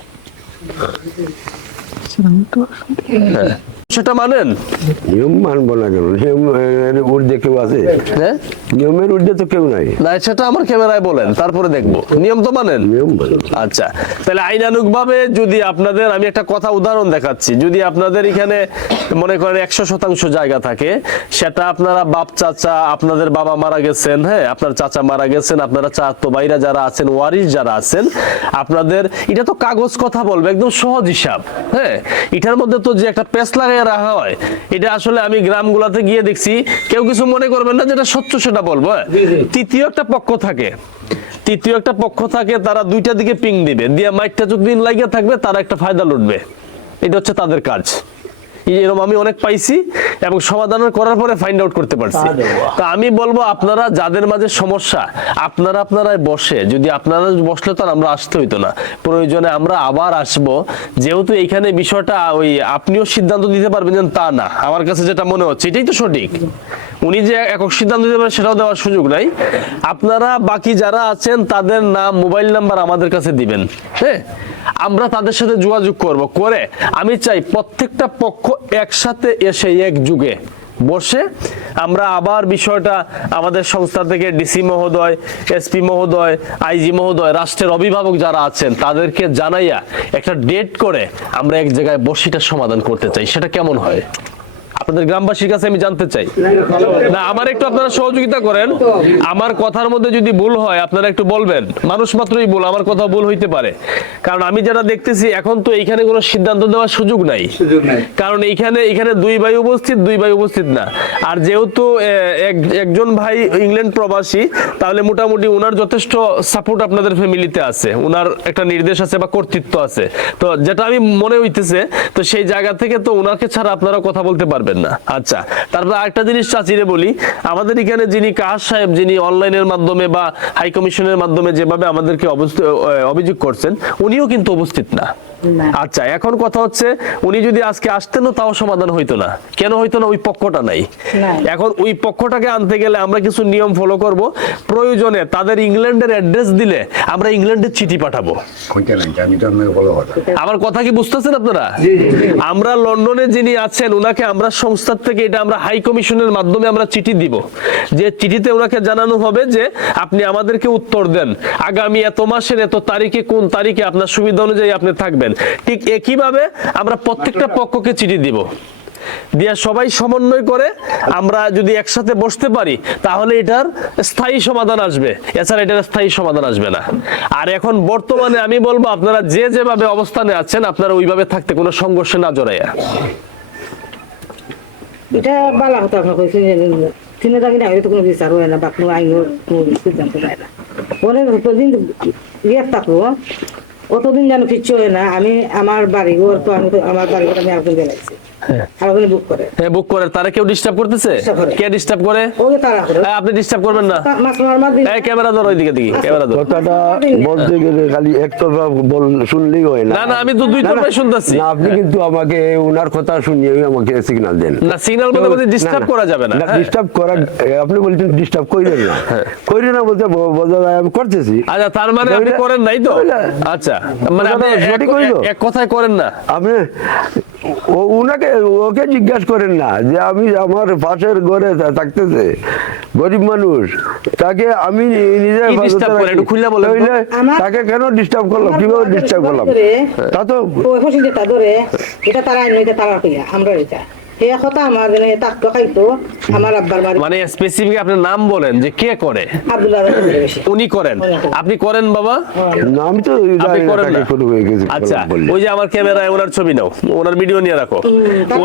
সেটা মানেন? নিয়ম মানবো না কেন? নিয়মের ঊর্ধ্বে কেউ আছে? হ্যাঁ, নিয়মের ঊর্ধ্বে তো কেউ নাই। না সেটা আমার ক্যামেরায় বলেন, তারপরে দেখবো। নিয়ম তো মানেন? নিয়ম মানো। আচ্ছা, তাহলে আইনানুগ ভাবে যদি আপনাদের, আমি একটা কথা উদাহরণ দেখাচ্ছি, যদি আপনাদের এখানে মনে করেন 100% জায়গা থাকে, সেটা আপনারা বাপ চাচা, আপনাদের বাবা মারা গেছেন, আপনার চাচা মারা গেছেন, আপনারা চাচাতো ভাইরা যারা আছেন, ওয়ারিশ যারা আছেন, আপনাদের এটা তো কাগজ কথা বলবে, একদম সহজ হিসাব। এটার মধ্যে তো যে একটা পেস লাগাই রাখা হয়, এটা আসলে আমি গ্রামগুলাতে গিয়ে দেখছি, কেউ কিছু মনে করবেন না, যেটা সত্য সেটা বলবো। তৃতীয় একটা পক্ষ থাকে, তারা দুইটা দিকে পিং দিবে, দিয়ে মাইকটা যতদিন লাগিয়ে থাকবে তারা একটা ফায়দা লুটবে, এটা হচ্ছে তাদের কাজ। এরকম আমি অনেক পাইছি এবং সমাধান করার পরে ফাইন্ড আউট করতে পারছি। তা আমি বলবো, আপনারা যাদের মাঝে সমস্যা, আপনারাই বসে, যদি আপনারা বসলে তো আমরা আসতে হইতো না, প্রয়োজনে আমরা আবার আসবো। যেহেতু এইখানে বিষয়টা ওই আপনিও সিদ্ধান্ত দিতে পারবেন তা না, আমার কাছে যেটা মনে হচ্ছে এটাই তো সঠিক। উনি যে একক সিদ্ধান্ত দিতে পারেন সেটাও দেওয়ার সুযোগ নাই। আপনারা বাকি যারা আছেন তাদের নাম, মোবাইল নাম্বার আমাদের কাছে দিবেন, আমরা তাদের সাথে যোগাযোগ করে আমি চাই প্রত্যেকটা পক্ষ একসাথে এসে একযুগে বসে আমরা আবার বিষয়টা আমাদের সংস্থা থেকে ডিসি মহোদয়, এসপি মহোদয়, আইজি মহোদয়, রাষ্ট্রের অভিভাবক যারা আছেন তাদেরকে জানাইয়া একটা ডেট করে আমরা এক জায়গায় বসিটা সমাধান করতে চাই। সেটা কেমন হয়? আপনাদের গ্রামবাসীর কাছে আমি জানতে চাই। না, আমার একটু আপনারা সহযোগিতা করেন। আমার কথার মধ্যে যদি ভুল হয় আপনারা একটু বলবেন, মানুষ মাত্রই ভুল, আমার কথা ভুল হইতে পারে। কারণ আমি যেটা দেখতেছি এখন তো এইখানে কোনো সিদ্ধান্ত দেওয়ার সুযোগ নাই, কারণ এইখানে দুই ভাই উপস্থিত না। আর যেহেতু একজন ভাই ইংল্যান্ড প্রবাসী, তাহলে মোটামুটি ওনার যথেষ্ট সাপোর্ট আপনাদের ফ্যামিলিতে আছে, ওনার একটা নির্দেশ আছে বা কর্তৃত্ব আছে। তো যেটা আমি মনে হইতেছে, তো সেই জায়গা থেকে তো ওনাকে ছাড়া আপনারা কথা বলতে পারবেন না। আচ্ছা, তারপর আরেকটা জিনিস চাচিরে বলি, আমাদের এখানে যিনি কাহার সাহেব, যিনি অনলাইনের মাধ্যমে বা হাই কমিশনের মাধ্যমে যেভাবে আমাদেরকে অভিযোগ করছেন, উনিও কিন্তু উপস্থিত না। আচ্ছা, এখন কথা হচ্ছে উনি যদি আজকে আসতেনও তাও সমাধান হইতো না। কেন হইতো না? ওই পক্ষটা নাই। এখন ওই পক্ষটাকে আনতে গেলে আমরা কিছু নিয়ম ফলো করব। প্রয়োজনে তাদের ইংল্যান্ডের অ্যাড্রেস দিলে আমরা ইংল্যান্ডের চিঠি পাঠাবো। আমার কথা কি বুঝতেছেন আপনারা? আমরা লন্ডনে যিনি আছেন ওনাকে আমরা সংস্থার থেকে এটা আমরা হাই কমিশনের মাধ্যমে আমরা চিঠি দিব, যে চিঠিতে ওনাকে জানানো হবে যে আপনি আমাদেরকে উত্তর দেন, আগামী এত মাসের এত তারিখে কোন তারিখে আপনার সুবিধা অনুযায়ী আপনি থাকবেন। ঠিক একইভাবে আমরা প্রত্যেকটা পক্ষকে চিঠি দিব। দিয়ে সবাই সমন্বয় করে আমরা যদি একসাথে বসতে পারি তাহলে এটার স্থায়ী সমাধান আসবে, এছাড়া এটার স্থায়ী সমাধান আসবে না। আর এখন বর্তমানে আমি বলবো আপনারা যেভাবে অবস্থানে আছেন আপনারা ওইভাবে থাকতে কোনো সংঘর্ষে না জড়াইয়া। এটা বালা কথা আপনার কইছি তিনে দামি না হলে তো কোনো বিচার হয় না বা কোনো আইনও কোনো সিদ্ধান্ত নেয় না। অনেক যতদিন ইয়ে থাকবো অতদিন যেন কিচ্ছু হয় না। আমি আমার বাড়িঘর তো আমি আমার বাড়িঘর আমি একজন বেলাইছি আর ওখানে বুক করে হ্যাঁ বুক করে, তারা কেউ ডিস্টার্ব করতেছে? Disturb করে। কে ডিস্টার্ব করে? ওকে তারা করে আপনি ডিস্টার্ব করবেন না। মাছ মার দিন এই ক্যামেরা ধরো, ওইদিকে দিকে ক্যামেরা ধরো। কথাটা বলতে গেলে খালি একতরফা শুনলেই হয় না। না না, আমি তো দুই না, না, তরফাই শুনতেছি। না, আপনি কিন্তু আমাকে ওনার কথা শুনিয়ে আমাকে সিগন্যাল দেন। না সিগন্যাল বলতে ডিস্টার্ব করা যাবে না। হ্যাঁ। ডিস্টার্ব করা, আপনি বলছেন ডিস্টার্ব কইরেন না, কইরেন না বলতে বোঝা যায় আমি করতেছি। আচ্ছা তার মানে আপনি করেন নাই তো? আচ্ছা মানে আপনি সঠিক হইলো? এক কথায় করেন না। আপনি ওনাকে ওকে জিজ্ঞাসা করেন না যে আমি আমার পাশের ঘরে থাকতেছে গরিব মানুষ, তাকে আমি নিজে কি disturb করে? একটু খুলে বলেন তো। তাকে কেন ডিস্টার্ব করলাম, কিভাবে ডিস্টার্ব করলাম? তা তো ওই ফসিল যেটা ধরে এটা তারা আইন এটা তারা কইয়া আমরা এটা হে কথা আমার জন্য তাকতো খাইতো আমার আব্বার বাড়ি মানে স্পেসিফিক আপনার নাম বলেন যে কে করে। আব্দুল্লাহ বেশি উনি করেন, আপনি করেন বাবা? না, আমি তো আপনি জানি না করেন তাকে না? কোনো কিছু আচ্ছা বললে। ওই যে আমার ক্যামেরায় ওনার ছবি নাও, ওনার ভিডিও নিয়ে রাখো।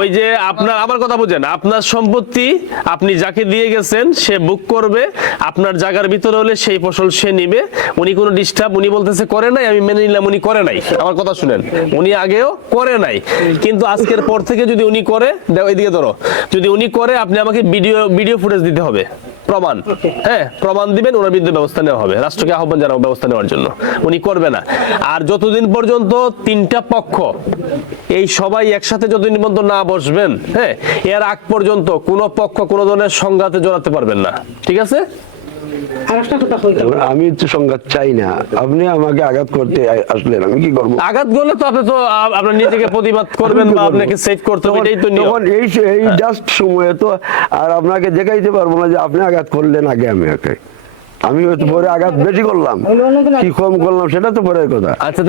ওই যে আপনার, আমার কথা বুঝেন, আপনার সম্পত্তি আপনি যাকে দিয়ে গেছেন সে বুক করবে, আপনার জায়গার ভিতরে হলে সেই ফসল সে নিবে। উনি কোনো ডিস্টার্ব, উনি বলতেছে করে নাই, আমি মেনে নিলাম উনি করে নাই। আমার কথা শুনেন, উনি আগেও করে নাই, কিন্তু আজকের পর থেকে যদি উনি করে, এদিকে ধরো, যদি উনি করে আপনি আমাকে ভিডিও ফুটেজ দিতে হবে, প্রমাণ। হ্যাঁ প্রমাণ দিবেন, ওনার বিরুদ্ধে ব্যবস্থা নেওয়া হবে, রাষ্ট্রকে আহ্বান জানাবো ব্যবস্থা নেওয়ার জন্য। উনি করবে না। আর যতদিন পর্যন্ত তিনটা পক্ষ এই সবাই একসাথে যতদিন পর্যন্ত না বসবেন, হ্যাঁ এর আগ পর্যন্ত কোনো পক্ষ কোনো ধরনের সংঘাতে জড়াতে পারবেন না, ঠিক আছে? আর একটা কথা কইতাম আমি তো সংঘাত চাই না, আপনি আমাকে আঘাত করতে আসলেন, আমি কি করবো? আঘাত করলে তো আপনি তো আপনার নিজেকে প্রতিবাদ করবেন বা আপনাকে সেট করতে হবে, এটাই তো নিয়ম। তখন এই জাস্ট সময়ে তো আর আপনাকে দেখাইতে পারবো না যে আপনি আঘাত করলেন আগে আমি হয়তো পরে আঘাত বেশি করলাম কি কম করলাম সেটা তো পরের কথা। আচ্ছা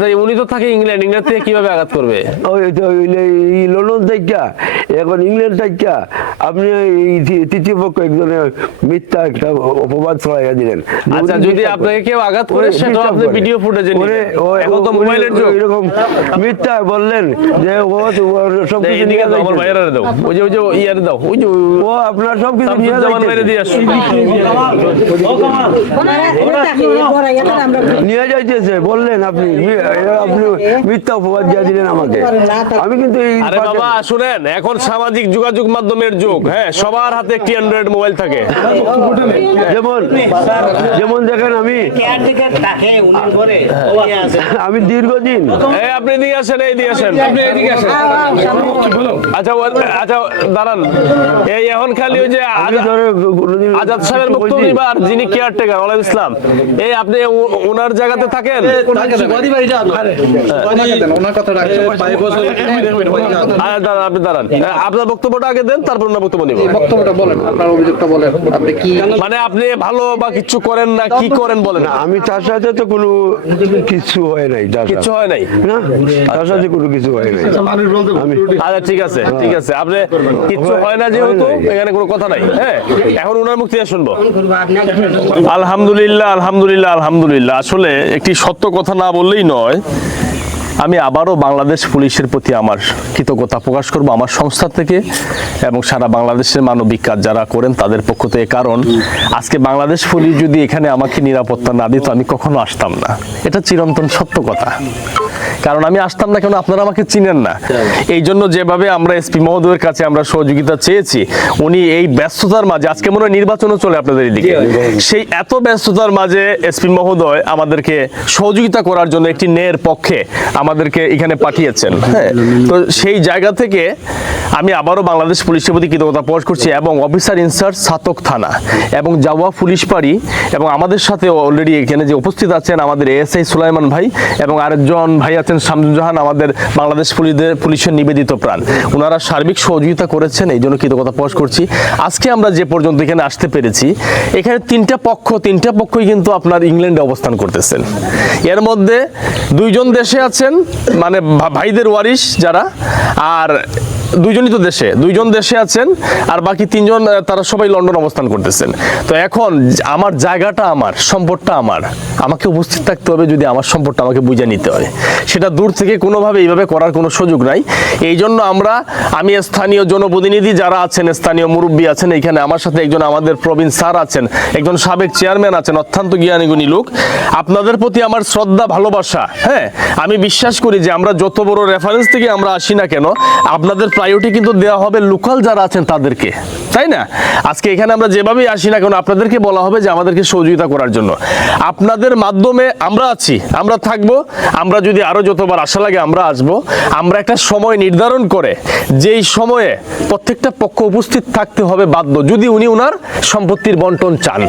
তাই উনি তো থাকে ইংল্যান্ড থেকে কিভাবে আঘাত করবে? ওই তো এই লন্ডন থেকে এখন ইংল্যান্ড থেকে আপনি এই তৃতীয় পক্ষ একজনের মিথ্যা একটা অপবাদ ছড়াইয়া দিলেন। আচ্ছা যদি আপনাকে কেউ আঘাত করে সেটা আপনি ভিডিও ফুটেজে নিবেন, এখন তো মোবাইলের যুগ। এরকম মিথ্যা বললেন যে ও সব কিছু এদিকে দাও, আমার ভাইয়েরা দাও, ওই যে ইয়ার দাও, ওই যে ও আপনার সব কিছু নিয়ে জামান বাইরে দিয়ে আসুন, নিয়ে যাইতেছে বললেন আপনি আপনি মিথ্যা অপবাদ দিয়ে দিলেন আমাকে। আমি কিন্তু এই আরে বাবা শুনেন, এখন সামাজিক যোগাযোগ মাধ্যমের যুগ, হ্যাঁ সবার হাতে একটি অ্যান্ড্রয়েড মোবাইল থাকে। যেমন দেখেন আমি দীর্ঘদিন আপনি দিয়ে আসেন, এই দিয়ে আসেন, আচ্ছা আচ্ছা দাঁড়ান, এই এখন খালি ওই যে আজাদ সাহেবের বক্তব্য আর যিনি কেয়ারটেকার ওয়ালাইকুম ইসলাম, এই আপনি ওনার জায়গাতে থাকেন? আপনি দাঁড়ান, আপনার বক্তব্যটা আগে দেন, তারপর ওনার বক্তব্য নিব। বক্তব্যটা বলেন, আপনার অভিযোগটা বলেন, আপনি কি মানে আপনি ভালো বা কিছু করেন না, কি করেন বলেন? না, আমি তার সাথে তো কোনো কিছু হয় নাই, কিছু হয় নাই না, তার সাথে কোনো কিছু হয় নাই। আচ্ছা ঠিক আছে ঠিক আছে, আপনি কিছু হয় না যেহেতু এখানে কোনো কথা নাই। হ্যাঁ এখন ওনার মুখ থেকে শুনবো। আলহামদুলিল্লাহ আলহামদুলিল্লাহ আলহামদুলিল্লাহ। আসলে একটি সত্য কথা না বললেই নয়, আমি আবারও বাংলাদেশ পুলিশের প্রতি আমার কৃতজ্ঞতা প্রকাশ করব আমার সংস্থা থেকে এবং সারা বাংলাদেশের মানবিক কাজ যারা করেন তাদের পক্ষ থেকে। কারণ আজকে বাংলাদেশ পুলিশ যদি এখানে আমাকে নিরাপত্তা না দিত আমি কখনো আসতাম না, এটা চিরন্তন সত্য কথা। কারণ আমি আসতাম না কেন, আপনারা আমাকে চিনেন না। এই জন্য যেভাবে আমরা এসপি মহোদয়ের কাছে আমরা সহযোগিতা চেয়েছি, উনি এই ব্যস্ততার মাঝে, আজকে মনে হয় নির্বাচনও চলে আপনাদের এদিকে, সেই এত ব্যস্ততার মাঝে এসপি মহোদয় আমাদেরকে সহযোগিতা করার জন্য একটি ন্যায়ের পক্ষে আমাদেরকে এখানে পাঠিয়েছেন। হ্যাঁ তো সেই জায়গা থেকে আমি আবারও বাংলাদেশ পুলিশের প্রতি কৃতজ্ঞতা প্রকাশ করছি এবং অফিসার ইনচার্জ ছাতক থানা এবং জাওয়া পুলিশ পাড়ি এবং আমাদের সাথে অলরেডি এখানে যে উপস্থিত আছেন আমাদের এএসআই সুলাইমান ভাই এবং আরেকজন ভাই আছেন ক্যাপ্টেন শামসুজ্জাহান আমাদের বাংলাদেশ পুলিশের নিবেদিত প্রাণ, ওনারা সার্বিক সহযোগিতা করেছেন, এই জন্য কৃতজ্ঞতা প্রকাশ করছি। আজকে আমরা যে পর্যন্ত এখানে আসতে পেরেছি, এখানে তিনটা পক্ষই কিন্তু আপনার ইংল্যান্ডে অবস্থান করতেছেন। এর মধ্যে দুইজন দেশে আছেন, মানে ভাইদের ওয়ারিশ যারা, আর দুইজন দেশে আছেন, আর বাকি তিনজন তারা সবাই লন্ডন অবস্থান করতেছেন। তো এখন আমার জায়গাটা আমার, সম্পদটা আমার, আমাকে উপস্থিত থাকতে হবে, যদি আমার সম্পদটা আমাকে বুঝে নিতে হয়। সেটা দূর থেকে কোনোভাবে এইভাবে করার কোনো সুযোগ নাই। এই জন্য আমি স্থানীয় জনপ্রতিনিধি যারা আছেন, স্থানীয় মুরব্বী আছেন, এখানে আমার সাথে একজন আমাদের প্রবীণ স্যার আছেন, একজন সাবেক চেয়ারম্যান আছেন, অত্যন্ত জ্ঞানীগুণী লোক। আপনাদের প্রতি আমার শ্রদ্ধা, ভালোবাসা। হ্যাঁ, আমি বিশ্বাস করি যে আমরা যত বড় রেফারেন্স থেকে আমরা আসি না কেন, আপনাদের প্রায়োরিটি কিন্তু দেওয়া হবে লোকাল যারা আছেন তাদেরকে, তাই না? আজকে এখানে আমরা যেভাবেই আসি না কেন, আপনাদেরকে বলা হবে যে আমাদেরকে সহযোগিতা করার জন্য। আপনাদের মাধ্যমে আমরা আছি, আমরা থাকবো, আমরা যদি আরো যতবার আশা লাগে আমরা আসবো। আমরা একটা সময় নির্ধারণ করে, যেই সময়ে প্রত্যেকটা পক্ষ উপস্থিত থাকতে হবে বাধ্য, যদি উনি ওনার সম্পত্তির বন্টন চান,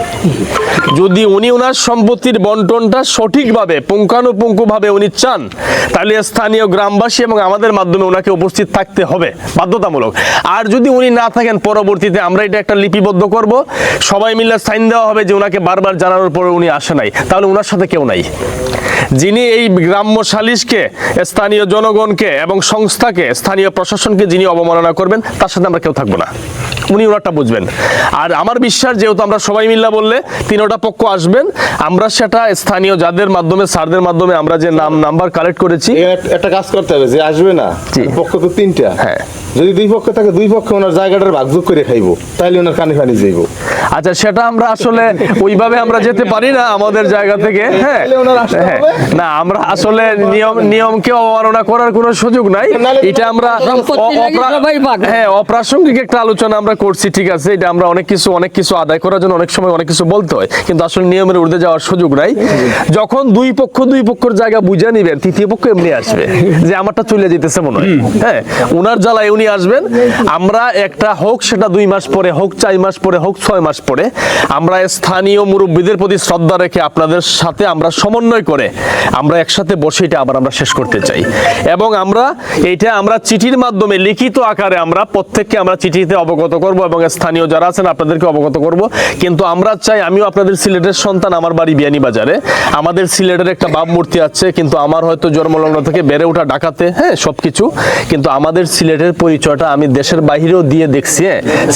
যদি উনি ওনার সম্পত্তির বন্টনটা সঠিকভাবে পুঙ্খানুপুঙ্খভাবে উনি চান, তাহলে স্থানীয় গ্রামবাসী এবং আমাদের মাধ্যমে ওনাকে উপস্থিত থাকতে হবে বাধ্যতামূলক। আর যদি উনি না থাকেন, পরবর্তীতে আমরা এটা একটা লিপিবদ্ধ করব, সবাই মিলে সাইন দেওয়া হবে যে ওনাকে বারবার জানানোর পরে উনি আসে নাই, তাহলে ওনার সাথে কেউ নাই। যিনি এই গ্রাম্য সালিশকে, স্থানীয় জনগণকে এবং সংস্থাকে, স্থানীয় প্রশাসনকে যিনি অবমাননা করবেন, তার সাথে আমরা কেউ থাকবো না। উনি ওনারটা বুঝবেন। আর আমার বিশ্বাস, যেহেতু আমরা সবাই মিল্লা বললে তিনটা পক্ষ আসবেন, আমরা সেটা স্থানীয় যাদের মাধ্যমে, স্যারদের মাধ্যমে আমরা যে নাম্বার কালেক্ট করেছি, একটা কাজ করতে হবে, যে আসবে না, পক্ষ তো তিনটা, হ্যাঁ, যদি দুই পক্ষ থাকে, দুই পক্ষ ওনার জায়গাটার ভাগযোগ করে খাইবো, তাইলে ওনার কানে কানে যাইব। আচ্ছা, সেটা আমরা আসলে ওইভাবে আমরা যেতে পারি না আমাদের জায়গা থেকে। হ্যাঁ, না, আমরা আসলে নিয়মকে অবমাননা করার কোনো সুযোগ নাই। এটা আমরা অপ্রাসঙ্গিক একটা আলোচনা আমরা করছি, ঠিক আছে। এটা আমরা অনেক কিছু আদায় করার জন্য অনেক সময় অনেক কিছু বলতে হয়, কিন্তু আসলে নিয়মের ঊর্ধ্বে যাওয়ার সুযোগ নাই। যখন দুই পক্ষের জায়গা বুঝে নিবেন, তৃতীয় পক্ষ এমনি আসবে যে আমারটা চলে যেতেছে মনে হয়। হ্যাঁ, উনার জ্বালায় উনি আসবেন। আমরা একটা হোক সেটা 2 মাস পরে, হোক 4 মাস পরে, হোক 6 মাস পরে, আমরা স্থানীয় মুরব্বীদের প্রতি শ্রদ্ধা রেখে আপনাদের সাথে আমরা সমন্বয় করে আমরা একসাথে বসে এটা আবার আমরা শেষ করতে চাই। এবং আমরা চিঠির মাধ্যমে, লিখিত আকারে আমরা প্রত্যেককে আমরা চিঠিতে অবগত করব, এবং স্থানীয় যারা আছেন আপনাদেরকে অবগত করব। কিন্তু আমরা চাই, আমিও আপনাদের সিলেটের সন্তান, আমার বাড়ি বিয়ানীবাজারে, আমাদের সিলেটের একটা ভাবমূর্তি আছে, কিন্তু আমার হয়তো জন্মলগ্ন থেকে বেড়ে ওঠা ঢাকাতে, হ্যাঁ, সবকিছু, কিন্তু আমাদের সিলেটের পরিচয়টা আমি দেশের বাইরেও দিয়ে দেখছি।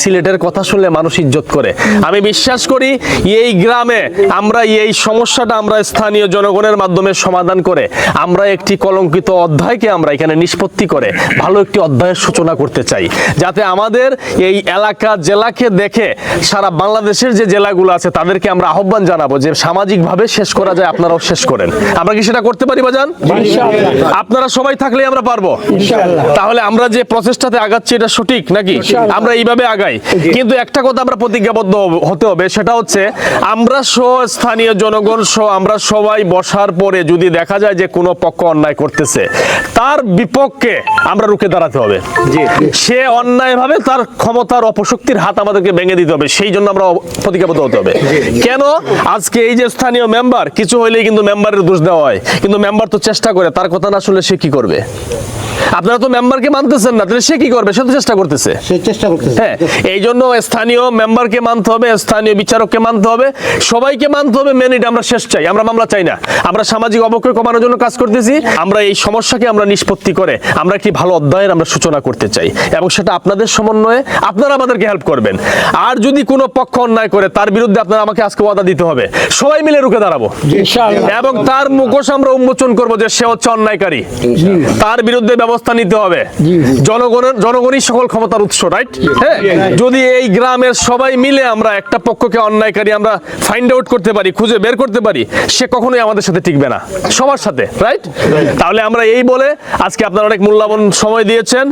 সিলেটের কথা শুনলে মানুষ ইজ্জত করে। আমি বিশ্বাস করি এই গ্রামে আমরা এই সমস্যাটা আমরা স্থানীয় জনগণের মাধ্যমে সমাধান করে আমরা একটি কলঙ্কিত অধ্যায়কে আমরা এখানে নিষ্পত্তি করে ভালো একটি অধ্যায়ের সূচনা করতে চাই, যাতে আমাদের এই এলাকা, জেলাকে দেখে সারা বাংলাদেশের যে জেলাগুলো আছে তাদেরকে আমরা আহ্বান জানাবো যে সামাজিকভাবে শেষ করা যায়, আপনারাও শেষ করেন। আমরা কি সেটা করতে পারি বাজান? আপনারা সবাই থাকলে আমরা পারবো। তাহলে আমরা যে প্রচেষ্টাতে আগাচ্ছি এটা সঠিক নাকি? আমরা এইভাবে আগাই। কিন্তু একটা কথা আমরা প্রতিজ্ঞাবদ্ধ হতে হবে, সেটা হচ্ছে আমরা স্থানীয় জনগণ আমরা সবাই বসার পরে যদি দেখা যায় যে কোনো পক্ষ অন্যায় করতেছে, তার বিপক্ষে আমরা রুখে দাঁড়াতে হবে। সে অন্যায়ভাবে তার ক্ষমতার অপশক্তির হাত আমাদেরকে ভেঙে দিতে হবে, সেই জন্য আমরা প্রতিজ্ঞাবদ্ধ হতে হবে। কেন? আজকে এই যে স্থানীয় মেম্বার, কিছু হইলেই কিন্তু মেম্বারের দোষ দেওয়া হয়, কিন্তু মেম্বার তো চেষ্টা করে, তার কথা না শুনলে সে কি করবে? আপনারা তো মেম্বারকে মানতেছেন না, তাহলে সে কি করবে? সে তো চেষ্টা করতেছে। হ্যাঁ, এই জন্য স্থানীয় মেম্বারকে মানতে হবে, স্থানীয় বিচারককে মানতে হবে, সবাইকে মানতে হবে। মেন এটা আমরা শেষ চাই, আমরা মামলা চাই না। আমরা সামাজিক অবক্ষয় কমানোর জন্য কাজ করতেছি। আমরা এই সমস্যাকে আমরা নিষ্পত্তি করে আমরা একটি ভালো অধ্যায়ের আমরা সূচনা করতে চাই, এবং সেটা আপনাদের সমন্বয়ে আপনারা আমাদেরকে হেল্প করবেন। আর যদি কোনো পক্ষ অন্যায় করে, তার বিরুদ্ধে আপনারা আমাকে আজকে ওয়াদা দিতে হবে, সবাই মিলে রুখে দাঁড়াবো এবং তার মুখোশ আমরা উন্মোচন করবো যে সে হচ্ছে অন্যায়কারী, তার বিরুদ্ধে ব্যবস্থা নিতে হবে। জনগণই সকল ক্ষমতার উৎস, রাইট? হ্যাঁ, যদি এই গ্রামের সবাই মিলে আমরা একটা পক্ষকে অন্যায়কারী আমরা ফাইন্ড আউট করতে পারি, খুঁজে বের করতে পারি, সে কখনোই আমাদের সাথে টিকবে না, সবার সাথে, রাইট? তাহলে আমরা এই বলে আজকে আপনারা অনেক মূল্যবান সময় দিয়েছেন।